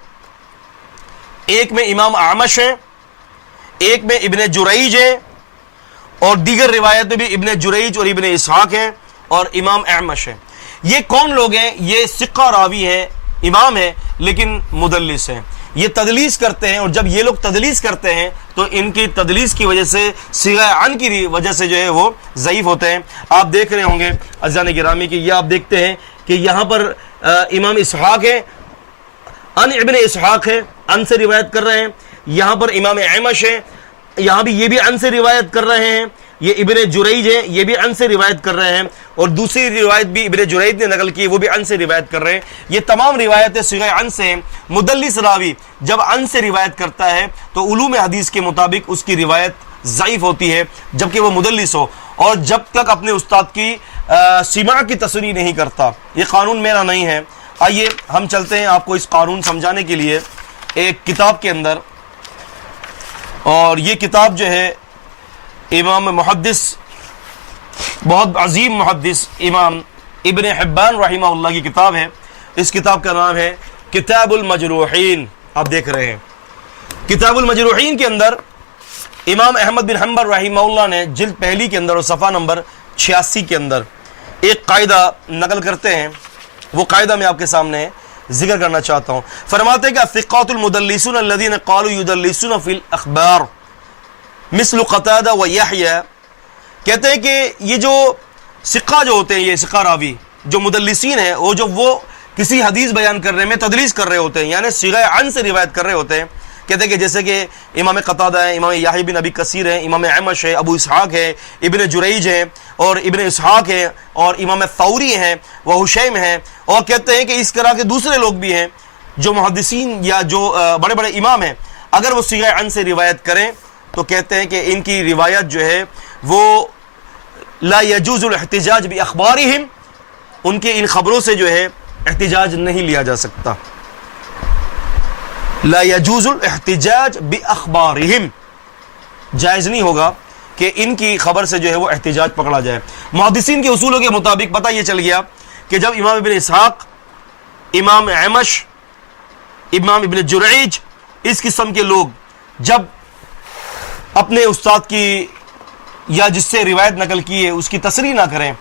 ایک میں امام اعمش ہے، ایک میں ابن جریج ہے، اور دیگر روایت میں بھی ابن جریج اور ابن اسحاق ہیں اور امام اعمش ہے. یہ کون لوگ ہیں؟ یہ ثقہ راوی ہیں، امام ہیں، لیکن مدلس ہیں. یہ تدلیس کرتے ہیں، اور جب یہ لوگ تدلیس کرتے ہیں تو ان کی تدلیس کی وجہ سے صیغہ عن کی وجہ سے جو ہے وہ ضعیف ہوتے ہیں. آپ دیکھ رہے ہوں گے عزیزان گرامی کہ یہ آپ دیکھتے ہیں کہ یہاں پر امام اسحاق ہے، ان ابن اسحاق ہے، ان سے روایت کر رہے ہیں. یہاں پر امام اعمش ہے، یہاں بھی یہ بھی ان سے روایت کر رہے ہیں. یہ ابن جریج ہے، یہ بھی ان سے روایت کر رہے ہیں، اور دوسری روایت بھی ابن جریج نے نقل کی، وہ بھی ان سے روایت کر رہے ہیں. یہ تمام روایتیں صیغہ عن سے ہیں. مدلس راوی جب ان سے روایت کرتا ہے تو علوم حدیث کے مطابق اس کی روایت ضعیف ہوتی ہے، جبکہ وہ مدلس ہو اور جب تک اپنے استاد کی سماع کی تصریح نہیں کرتا. یہ قانون میرا نہیں ہے. آئیے ہم چلتے ہیں آپ کو اس قانون سمجھانے کے لیے ایک کتاب کے اندر، اور یہ کتاب جو ہے امام محدث، بہت عظیم محدث امام ابن حبان رحمہ اللہ کی کتاب ہے. اس کتاب کا نام ہے کتاب المجروحین. آپ دیکھ رہے ہیں کتاب المجروحین کے اندر امام احمد بن حنبل رحمہ اللہ نے جلد پہلی کے اندر اور صفحہ نمبر 86 کے اندر ایک قاعدہ نقل کرتے ہیں. وہ قاعدہ میں آپ کے سامنے ذکر کرنا چاہتا ہوں. فرماتے ہیں کہ الثقات المدلسون الذين قالوا يدلسون في الاخبار مثل قتادہ و یحییٰ، کہتے ہیں کہ یہ جو ثقہ جو ہوتے ہیں، یہ ثقہ راوی جو مدلسین ہیں، وہ کسی حدیث بیان کرنے میں تدلیس کر رہے ہوتے ہیں، یعنی صیغہ عن سے روایت کر رہے ہوتے ہیں. کہتے ہیں کہ جیسے کہ امام قتادہ ہیں، امام یحییٰ بن ابی کثیر ہیں، امام اعمش ہے، ابو اسحاق ہے، ابن جریج ہیں اور ابن اسحاق ہیں، اور امام ثوری ہیں، وہ حشیم ہیں. اور کہتے ہیں کہ اس طرح کے دوسرے لوگ بھی ہیں جو محدثین یا جو بڑے بڑے امام ہیں، اگر وہ صیغہ عن سے روایت کریں تو کہتے ہیں کہ ان کی روایت جو ہے وہ لا یجوز الاحتجاج باخبارہم، ان کے ان خبروں سے جو ہے احتجاج نہیں لیا جا سکتا. لا يجوز الاحتجاج باخبارهم، جائز نہیں ہوگا کہ ان کی خبر سے جو ہے وہ احتجاج پکڑا جائے. محدثین کے اصولوں کے مطابق پتہ یہ چل گیا کہ جب امام ابن اسحاق، امام اعمش، امام ابن جریج، اس قسم کے لوگ جب اپنے استاد کی یا جس سے روایت نقل کی ہے اس کی تصریح نہ کریں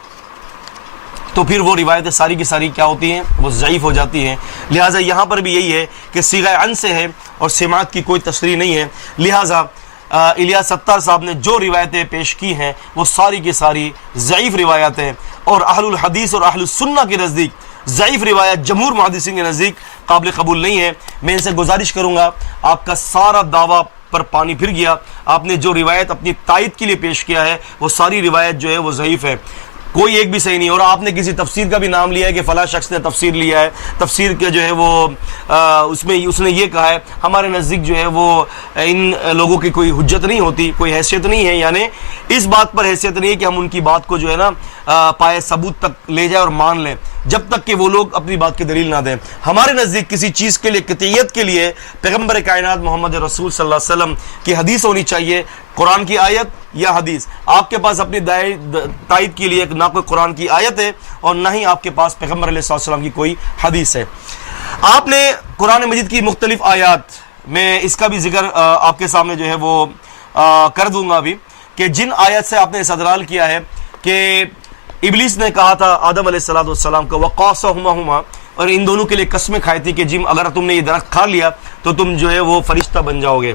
تو پھر وہ روایتیں ساری کی ساری کیا ہوتی ہیں؟ وہ ضعیف ہو جاتی ہیں. لہٰذا یہاں پر بھی یہی ہے کہ صیغہ عن سے ہے اور سماعت کی کوئی تصریح نہیں ہے. لہٰذا الیاس ستار صاحب نے جو روایتیں پیش کی ہیں وہ ساری کی ساری ضعیف روایات ہیں، اور اہل الحدیث اور اہل السنہ کے نزدیک ضعیف روایت جمہور محدثین کے نزدیک قابل قبول نہیں ہے. میں ان سے گزارش کروں گا، آپ کا سارا دعویٰ پر پانی پھر گیا. آپ نے جو روایت اپنی تائید کے لیے پیش کیا ہے وہ ساری روایت جو ہے وہ ضعیف ہے، کوئی ایک بھی صحیح نہیں. اور آپ نے کسی تفسیر کا بھی نام لیا ہے کہ فلاں شخص نے تفسیر لیا ہے، تفسیر کے جو ہے وہ اس نے یہ کہا ہے. ہمارے نزدیک جو ہے وہ ان لوگوں کی کوئی حجت نہیں ہوتی، کوئی حیثیت نہیں ہے، یعنی اس بات پر حیثیت نہیں ہے کہ ہم ان کی بات کو جو ہے نا پائے ثبوت تک لے جائیں اور مان لیں جب تک کہ وہ لوگ اپنی بات کی دلیل نہ دیں. ہمارے نزدیک کسی چیز کے لیے قطعیت کے لیے پیغمبر کائنات محمد رسول صلی اللہ علیہ وسلم کی حدیث ہونی چاہیے، قرآن کی آیت یا حدیث. آپ کے پاس اپنی تائید کے لیے نہ کوئی قرآن کی آیت ہے اور نہ ہی آپ کے پاس پیغمبر علیہ السلام کی کوئی حدیث ہے. آپ نے قرآن مجید کی مختلف آیات میں اس کا بھی ذکر آپ کے سامنے جو ہے وہ کر دوں گا ابھی، کہ جن آیت سے آپ نے استدلال کیا ہے کہ ابلیس نے کہا تھا آدم علیہ السلام کو وقاسمہما، اور ان دونوں کے لیے قسمیں کھائی تھی کہ جم اگر تم نے یہ درخت کھا لیا تو تم جو ہے وہ فرشتہ بن جاؤ گے.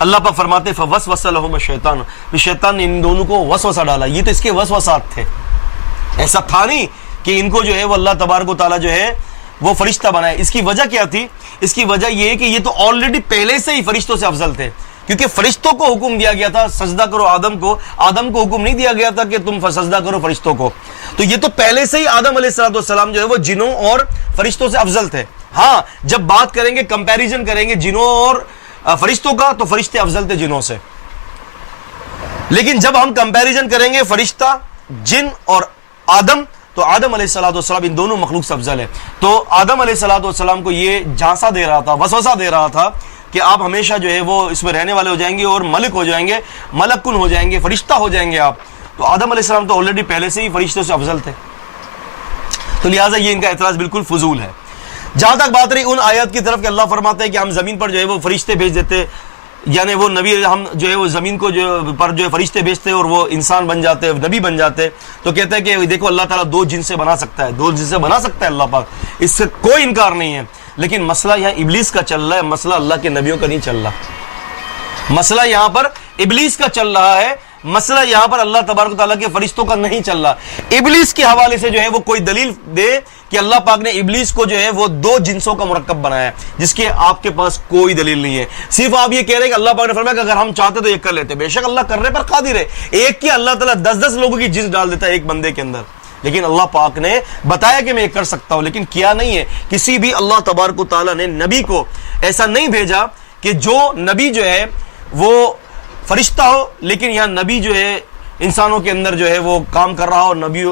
اللہ پاک فرماتے فوسوس لہما الشیطان، شیطان نے ان دونوں کو وسوسہ ڈالا. یہ تو اس کے وسوسات تھے، ایسا تھا نہیں کہ ان کو جو ہے وہ اللہ تبارک و تعالیٰ جو ہے وہ فرشتہ بنائے. اس کی وجہ کیا تھی؟ اس کی وجہ یہ ہے کہ یہ تو آلریڈی پہلے سے ہی فرشتوں سے افضل تھے، کیونکہ فرشتوں کو حکم دیا گیا تھا سجدہ کرو آدم کو حکم نہیں دیا گیا تھا کہ تم سجدہ کرو فرشتوں کو. تو یہ تو پہلے سے ہی آدم علیہ السلام جو ہے وہ جنوں اور فرشتوں سے افضل تھے. ہاں جب بات کریں گے، کمپیریزن کریں گے جنوں اور فرشتوں کا، تو فرشتے افضل تھے جنوں سے. لیکن جب ہم کمپیریزن کریں گے فرشتہ، جن اور آدم، تو آدم علیہ السلام ان دونوں مخلوق سے افضل ہے. تو آدم علیہ السلام کو یہ جھانسا دے رہا تھا، وسوسہ دے رہا تھا کہ آپ ہمیشہ جو ہے وہ اس میں رہنے والے ہو جائیں گے اور ملک ہو جائیں گے، ملک کن ہو جائیں گے، فرشتہ ہو جائیں گے آپ. تو آدم علیہ السلام تو آلریڈی پہلے سے ہی فرشتوں سے افضل تھے، تو لہٰذا یہ ان کا اعتراض بالکل فضول ہے. جہاں تک بات رہی ان آیات کی طرف کہ اللہ فرماتے ہیں کہ ہم زمین پر جو ہے وہ فرشتے بھیج دیتے، یعنی وہ نبی ہم جو ہے وہ زمین کو پر جو ہے فرشتے بھیجتے اور وہ انسان بن جاتے، نبی بن جاتے، تو کہتے ہیں کہ دیکھو اللہ تعالیٰ دو جن سے بنا سکتا ہے، دو جن سے بنا سکتا ہے اللہ پاک، اس سے کوئی انکار نہیں ہے. لیکن مسئلہ یہاں ابلیس کا چل رہا ہے، مسئلہ اللہ کے نبیوں کا نہیں چل رہا. مسئلہ یہاں پر ابلیس کا چل رہا ہے، مسئلہ یہاں پر اللہ تبارک و تعالیٰ کے فرشتوں کا نہیں چل رہا. ابلیس کے حوالے سے جو ہے وہ کوئی دلیل دے کہ اللہ پاک نے ابلیس کو جو ہے وہ دو جنسوں کا مرکب بنایا ہے، جس کے آپ کے پاس کوئی دلیل نہیں ہے. صرف آپ یہ کہہ رہے ہیں کہ اللہ پاک نے فرمایا کہ اگر ہم چاہتے تو یہ کر لیتے. بے شک اللہ کرنے پر قادر ہے. ایک کی اللہ تعالیٰ 10 لوگوں کی جنس ڈال دیتا ہے ایک بندے کے اندر، لیکن اللہ پاک نے بتایا کہ میں یہ کر سکتا ہوں، لیکن کیا نہیں ہے. کسی بھی اللہ تبارک و تعالیٰ نے نبی کو ایسا نہیں بھیجا کہ جو نبی جو ہے وہ فرشتہ ہو، لیکن یہاں نبی جو ہے انسانوں کے اندر جو ہے وہ کام کر رہا ہو، نبی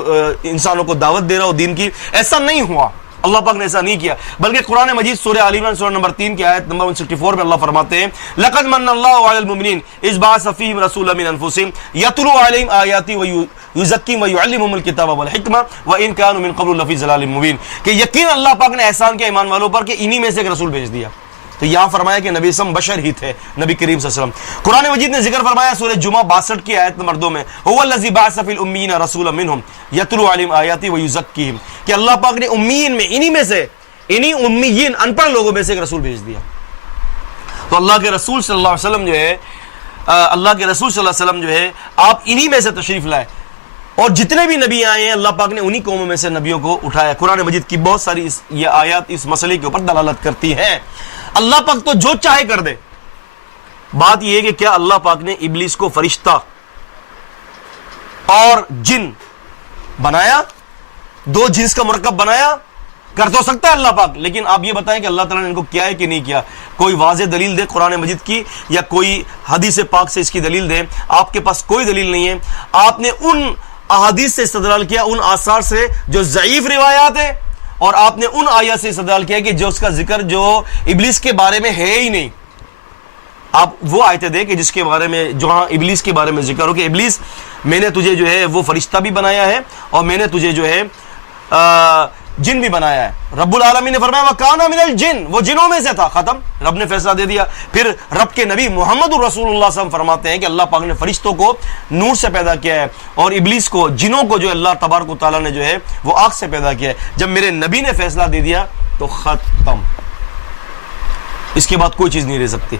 انسانوں کو دعوت دے رہا ہو دین کی. ایسا نہیں ہوا، اللہ پاک نے ایسا نہیں کیا. بلکہ قرآن مجید سورہ آل عمران سورہ نمبر 3 کی آیت نمبر 164 میں اللہ فرماتے ہیں لَقَدْ مَنَّ اللَّهُ عَلَى الْمُؤْمِنِينَ إِذْ بَعَثَ فِيهِمْ رَسُولًا مِنْ أَنفُسِهِمْ يَتْلُو عَلَيْهِمْ آيَاتِهِ وَيُزَكِّيهِمْ وَيُعَلِّمُهُمُ الْكِتَابَ وَالْحِكْمَةَ وَإِنْ كَانُوا مِنْ قَبْلُ لَفِي ضَلَالٍ مُبِينٍ. کہ یقین اللہ پاک نے احسان کیا ایمان والوں پر کہ انہی میں سے ایک رسول بھیج دیا. تو یہاں فرمایا کہ نبی اسم بشر ہی تھے، نبی کریم صلی اللہ علیہ وسلم. قرآن مجید نے ذکر فرمایا سورہ جمعہ 62 کی آیت نمبر 2 میں هو الذی بعث فی الامین رسولا منہم یتلو علیہم آیاتی ویزکیہم، کہ اللہ پاک نے امیین میں، انہی میں سے، انہی امیین ان پڑھ لوگوں میں سے ایک رسول بھیج دیا. تو اللہ کے رسول صلی اللہ علیہ وسلم جو ہے جو ہے آپ انہی میں سے تشریف لائے، اور جتنے بھی نبی آئے ہیں اللہ پاک نے انہی قوموں میں سے نبیوں کو اٹھایا. قرآن مجید کی بہت ساری یہ آیات اس مسئلے کے اوپر دلالت کرتی ہیں. اللہ پاک تو جو چاہے کر دے. بات یہ ہے کہ کیا اللہ پاک نے ابلیس کو فرشتہ اور جن بنایا، دو جنس کا مرکب بنایا؟ کر تو سکتا ہے اللہ پاک، لیکن آپ یہ بتائیں کہ اللہ تعالیٰ نے ان کو کیا ہے کہ نہیں کیا. کوئی واضح دلیل دے قرآن مجید کی، یا کوئی حدیث پاک سے اس کی دلیل دے. آپ کے پاس کوئی دلیل نہیں ہے. آپ نے ان احادیث سے استدلال کیا، ان آثار سے جو ضعیف روایات ہیں اور آپ نے ان آیات سے استدلال کیا کہ جو اس کا ذکر جو ابلیس کے بارے میں ہے ہی نہیں. آپ وہ آیتیں دیں کہ جس کے بارے میں جہاں ابلیس کے بارے میں ذکر ہو کہ ابلیس میں نے تجھے جو ہے وہ فرشتہ بھی بنایا ہے اور میں نے تجھے جو ہے جن بھی بنایا ہے. رب العالمین نے فرمایا وَكَانَ مِنَ الْجِنِّ، وہ جنوں میں سے تھا، ختم، رب نے فیصلہ دے دیا. پھر رب کے نبی محمد الرسول اللہ صلی اللہ علیہ وسلم فرماتے ہیں کہ اللہ پاک نے فرشتوں کو نور سے پیدا کیا ہے اور ابلیس کو، جنوں کو جو اللہ تبارک و تعالیٰ نے جو ہے وہ آگ سے پیدا کیا ہے. جب میرے نبی نے فیصلہ دے دیا تو ختم، اس کے بعد کوئی چیز نہیں رہ سکتی.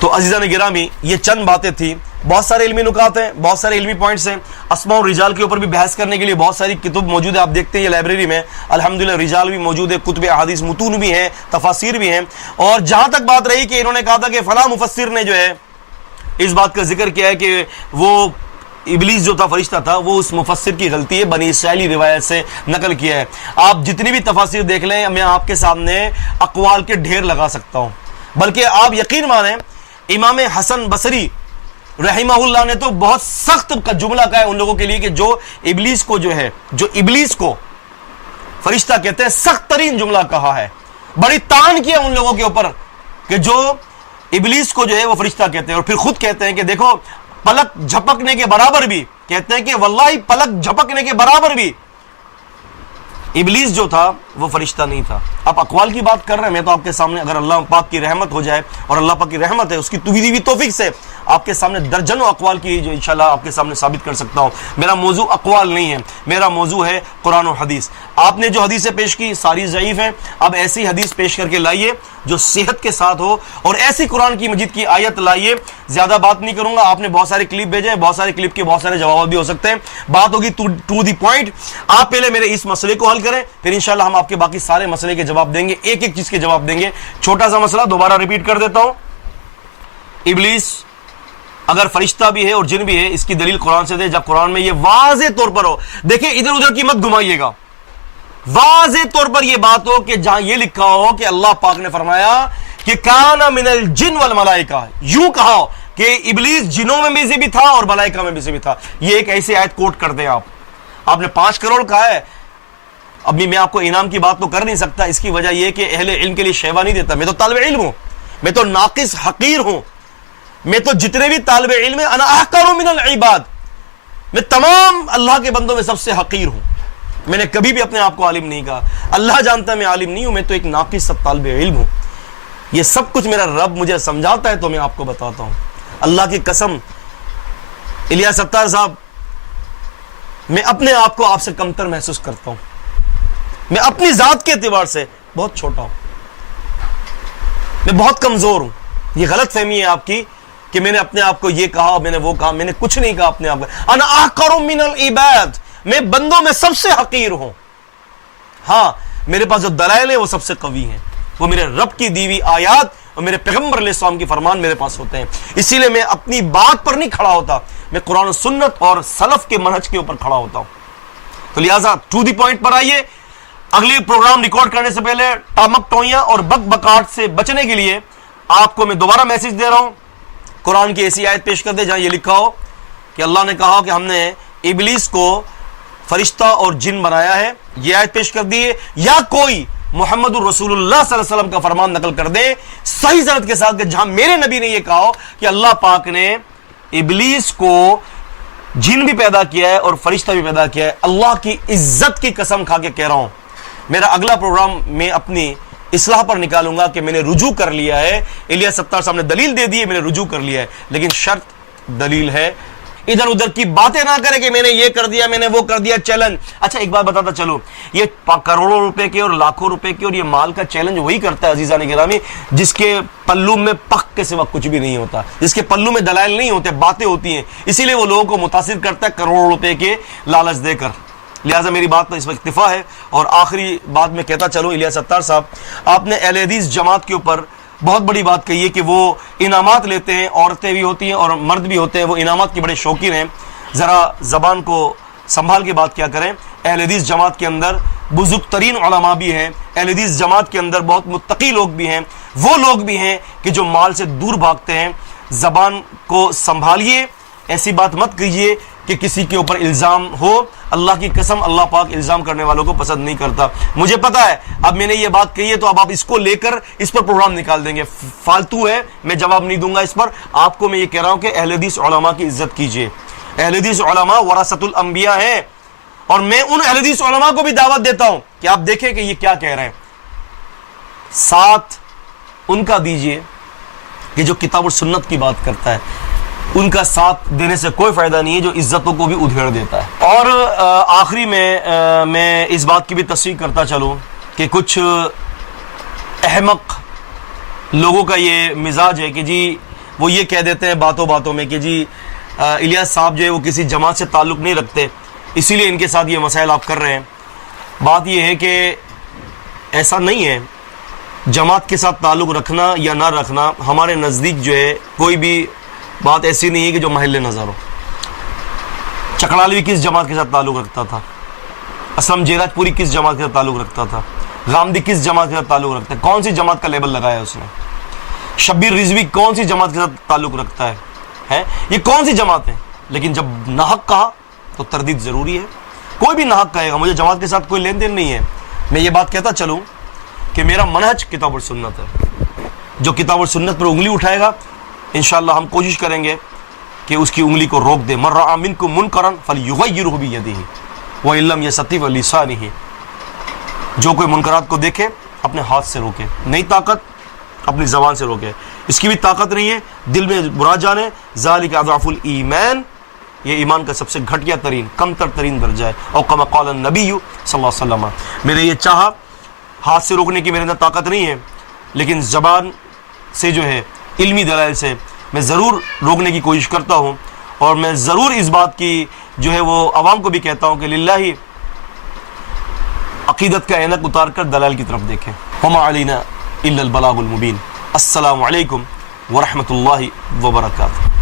تو عزیزان گرامی، یہ چند باتیں تھیں. بہت سارے علمی نکات ہیں، بہت سارے علمی پوائنٹس ہیں. اسماء و رجال کے اوپر بھی بحث کرنے کے لیے بہت ساری کتب موجود ہے. آپ دیکھتے ہیں یہ لائبریری میں الحمدللہ رجال بھی موجود ہے، کتب احادیث متون بھی ہیں، تفاسیر بھی ہیں. اور جہاں تک بات رہی کہ انہوں نے کہا تھا کہ فلاں مفسر نے جو ہے اس بات کا ذکر کیا ہے کہ وہ ابلیس جو تھا فرشتہ تھا، وہ اس مفسر کی غلطی ہے، بنی اسرائیلی روایت سے نقل کیا ہے. آپ جتنی بھی تفاسیر دیکھ لیں، میں آپ کے سامنے اقوال کے ڈھیر لگا سکتا ہوں. بلکہ آپ یقین مانیں امام حسن بصری رحمہ اللہ نے تو بہت سخت کا جملہ کہا ہے ان لوگوں کے لیے کہ جو ابلیس کو جو ہے، جو ابلیس کو فرشتہ کہتے ہیں، سخت ترین جملہ کہا ہے. بڑی تان کیا ان لوگوں کے اوپر کہ جو ابلیس کو جو ہے وہ فرشتہ کہتے ہیں. اور پھر خود کہتے ہیں کہ دیکھو پلک جھپکنے کے برابر بھی، کہتے ہیں کہ واللہ پلک جھپکنے کے برابر بھی ابلیس جو تھا وہ فرشتہ نہیں تھا. آپ اقوال کی بات کر رہے ہیں، میں تو آپ کے سامنے اگر اللہ پاک کی رحمت ہو جائے، اور اللہ پاک کی رحمت ہے، اس کی دی ہوئی توفیق سے آپ کے سامنے درجنوں اقوال کی جو انشاءاللہ آپ کے سامنے ثابت کر سکتا ہوں. میرا موضوع اقوال نہیں ہے، میرا موضوع ہے قرآن و حدیث. آپ نے جو حدیثیں پیش کی ساری ضعیف ہیں. اب ایسی حدیث پیش کر کے لائیے جو صحت کے ساتھ ہو، اور ایسی قرآن کی مجید کی آیت لائیے. زیادہ بات نہیں کروں گا. آپ نے بہت سارے کلپ بھیجے ہیں، بہت سارے کلپ کے بہت سارے جواب بھی ہو سکتے ہیں. بات ہوگی ٹو دی پوائنٹ. آپ پہلے میرے اس مسئلے کو حل کریں، پھر انشاءاللہ ہم آپ کے باقی سارے مسئلے کے جواب دیں گے، ایک ایک چیز کے جواب دیں گے. چھوٹا سا مسئلہ دوبارہ ریپیٹ کر دیتا ہوں. ابلیس اگر فرشتہ بھی ہے اور جن بھی ہے، اس کی دلیل قرآن سے دے جب قرآن میں یہ واضح طور پر ہو. دیکھیں ادھر ادھر کی مت گھمائیے گا. واضح طور پر یہ بات ہو کہ جہاں یہ لکھا ہو کہ اللہ پاک نے فرمایا کہ کان من الجن والملائکہ، یوں کہا ہو کہ ابلیس جنوں میں سے بھی تھا اور ملائکہ میں سے بھی تھا. یہ ایک ایسی آیت کوٹ کر دیں. آپ نے 5 کروڑ کہا ہے. ابھی میں آپ کو انعام کی بات تو کر نہیں سکتا، اس کی وجہ یہ کہ اہل علم کے لیے شیوا نہیں دیتا. میں تو طالب علم ہوں، میں تو ناقص حقیر ہوں. میں تو جتنے بھی طالب علم ہیں، انا احقر من العباد، میں تمام اللہ کے بندوں میں سب سے حقیر ہوں. میں نے کبھی بھی اپنے آپ کو عالم نہیں کہا. اللہ جانتا ہے میں عالم نہیں ہوں، میں تو ایک ناقص طالب علم ہوں. یہ سب کچھ میرا رب مجھے سمجھاتا ہے تو میں آپ کو بتاتا ہوں. اللہ کی قسم الیاس ستار صاحب، میں اپنے آپ کو آپ سے کمتر محسوس کرتا ہوں. میں اپنی ذات کے اعتبار سے بہت چھوٹا ہوں، میں بہت کمزور ہوں. یہ غلط فہمی ہے آپ کی کہ میں نے اپنے آپ کو یہ کہا، میں نے وہ کہا. میں نے کچھ نہیں کہا اپنے آپ کو. انا احقر من العباد، میں بندوں میں سب سے حقیر ہوں. ہاں میرے پاس جو دلائل ہیں وہ سب سے قوی ہیں، وہ میرے رب کی دی ہوئی آیات اور میرے پیغمبر علیہ السلام کی فرمان میرے پاس ہوتے ہیں. اسی لیے میں اپنی بات پر نہیں کھڑا ہوتا، میں قرآن و سنت اور سلف کے منہج کے اوپر کھڑا ہوتا ہوں. تو لہٰذا ٹو دی پوائنٹ پر آئیے. اگلی پروگرام ریکارڈ کرنے سے پہلے ٹامک ٹوئیاں اور بک بکاٹ سے بچنے کے لیے آپ کو میں دوبارہ میسج دے رہا ہوں. قرآن کی ایسی آیت پیش کر دے جہاں یہ لکھا ہو کہ اللہ نے کہا کہ ہم نے ابلیس کو فرشتہ اور جن بنایا ہے. یہ آیت پیش کر دی ہے. یا کوئی محمد الرسول اللہ صلی اللہ علیہ وسلم کا فرمان نقل کر دے صحیح سند کے ساتھ کہ جہاں میرے نبی نے یہ کہا ہو کہ اللہ پاک نے ابلیس کو جن بھی پیدا کیا ہے اور فرشتہ بھی پیدا کیا ہے. اللہ کی عزت کی قسم کھا کے کہہ رہا ہوں، میرا اگلا پروگرام میں اپنی اصلاح پر نکالوں گا کہ میں نے رجوع کر لیا ہے. الیاس ستار صاحب نے دلیل دے دی ہے، میں نے رجوع کر لیا ہے، لیکن شرط دلیل ہے. ادھر ادھر کی باتیں نہ کرے کہ میں نے یہ کر دیا، میں نے وہ کر دیا. چیلنج. اچھا ایک بات بتاتا چلو، یہ کروڑوں روپے کے اور لاکھوں روپے کے اور یہ مال کا چیلنج وہی کرتا ہے عزیزان گرامی جس کے پلو میں پک کے سوا کچھ بھی نہیں ہوتا، جس کے پلو میں دلائل نہیں ہوتے، باتیں ہوتی ہیں. اسی لیے وہ لوگوں کو متاثر کرتا ہے کروڑوں روپے کے لالچ دے کر. لہٰذا میری بات میں اس وقت اکتفا ہے. اور آخری بات میں کہتا چلوں، الیاس ستار صاحب آپ نے اہل حدیث جماعت کے اوپر بہت بڑی بات کہی ہے کہ وہ انعامات لیتے ہیں، عورتیں بھی ہوتی ہیں اور مرد بھی ہوتے ہیں، وہ انعامات کے بڑے شوقین ہیں. ذرا زبان کو سنبھال کے بات کیا کریں. اہل حدیث جماعت کے اندر بزرگ ترین علماء بھی ہیں، اہل حدیث جماعت کے اندر بہت متقی لوگ بھی ہیں، وہ لوگ بھی ہیں کہ جو مال سے دور بھاگتے ہیں. زبان کو سنبھالیے، ایسی بات مت کیجیے کہ کسی کے اوپر الزام ہو. اللہ کی قسم اللہ پاک الزام کرنے والوں کو پسند نہیں کرتا. مجھے پتا ہے اب میں نے یہ بات کہی ہے تو اب آپ اس کو لے کر اس پر پروگرام نکال دیں گے, فالتو ہے, میں جواب نہیں دوں گا اس پر. آپ کو میں یہ کہہ رہا ہوں کہ اہل حدیث علماء کی عزت کیجئے. اہل حدیث علماء ورثۃ الانبیاء ہیں, اور میں ان اہل حدیث علماء کو بھی دعوت دیتا ہوں کہ آپ دیکھیں کہ یہ کیا کہہ رہے ہیں. ساتھ ان کا دیجئے کہ جو کتاب و سنت کی بات کرتا ہے, ان کا ساتھ دینے سے کوئی فائدہ نہیں ہے جو عزتوں کو بھی ادھیڑ دیتا ہے. اور آخری میں اس بات کی بھی تصریح کرتا چلوں کہ کچھ احمق لوگوں کا یہ مزاج ہے کہ جی وہ یہ کہہ دیتے ہیں باتوں باتوں میں کہ جی الیاس صاحب جو ہے وہ کسی جماعت سے تعلق نہیں رکھتے, اسی لیے ان کے ساتھ یہ مسائل آپ کر رہے ہیں. بات یہ ہے کہ ایسا نہیں ہے. جماعت کے ساتھ تعلق رکھنا یا نہ رکھنا ہمارے نزدیک جو ہے کوئی بھی بات ایسی نہیں ہے کہ جو محل نظر ہو. چکڑالوی کس جماعت کے ساتھ تعلق رکھتا تھا؟ اسلم جیراج پوری کس جماعت کے ساتھ تعلق رکھتا تھا؟ غامدی کس جماعت کے ساتھ تعلق رکھتا ہے؟ کون سی جماعت کا لیبل لگایا اس نے؟ شبیر رضوی کون سی جماعت کے ساتھ تعلق رکھتا ہے؟ یہ کون سی جماعت ہے؟ لیکن جب ناحق کہا تو تردید ضروری ہے. کوئی بھی ناحق کہے گا, مجھے جماعت کے ساتھ کوئی لین دین نہیں ہے. میں یہ بات کہتا چلوں کہ میرا منہج کتاب و سنت ہے. جو کتاب و سنت پر انگلی اٹھائے گا انشاءاللہ ہم کوشش کریں گے کہ اس کی انگلی کو روک دے. من رأى منکم منکرا فلیغیرہ بیدہ وان لم یستطع فبلسانہ. جو کوئی منکرات کو دیکھے اپنے ہاتھ سے روکے, نہیں طاقت اپنی زبان سے روکے. اس کی بھی طاقت نہیں ہے, دل میں برا جانے. ذالک اضعف الایمان, یہ ایمان کا سب سے گھٹیا ترین کم تر ترین درجہ ہے. اور کما قال النبی صلی اللہ علیہ وسلم, میرے یہ چاہا ہاتھ سے روکنے کی میرے اندر طاقت نہیں ہے, لیکن زبان سے جو ہے علمی دلائل سے میں ضرور روکنے کی کوشش کرتا ہوں. اور میں ضرور اس بات کی جو ہے وہ عوام کو بھی کہتا ہوں کہ للہ عقیدت کا عینک اتار کر دلائل کی طرف دیکھیں. وما علینا الا البلاغ المبین. السلام علیکم ورحمۃ اللہ وبرکاتہ.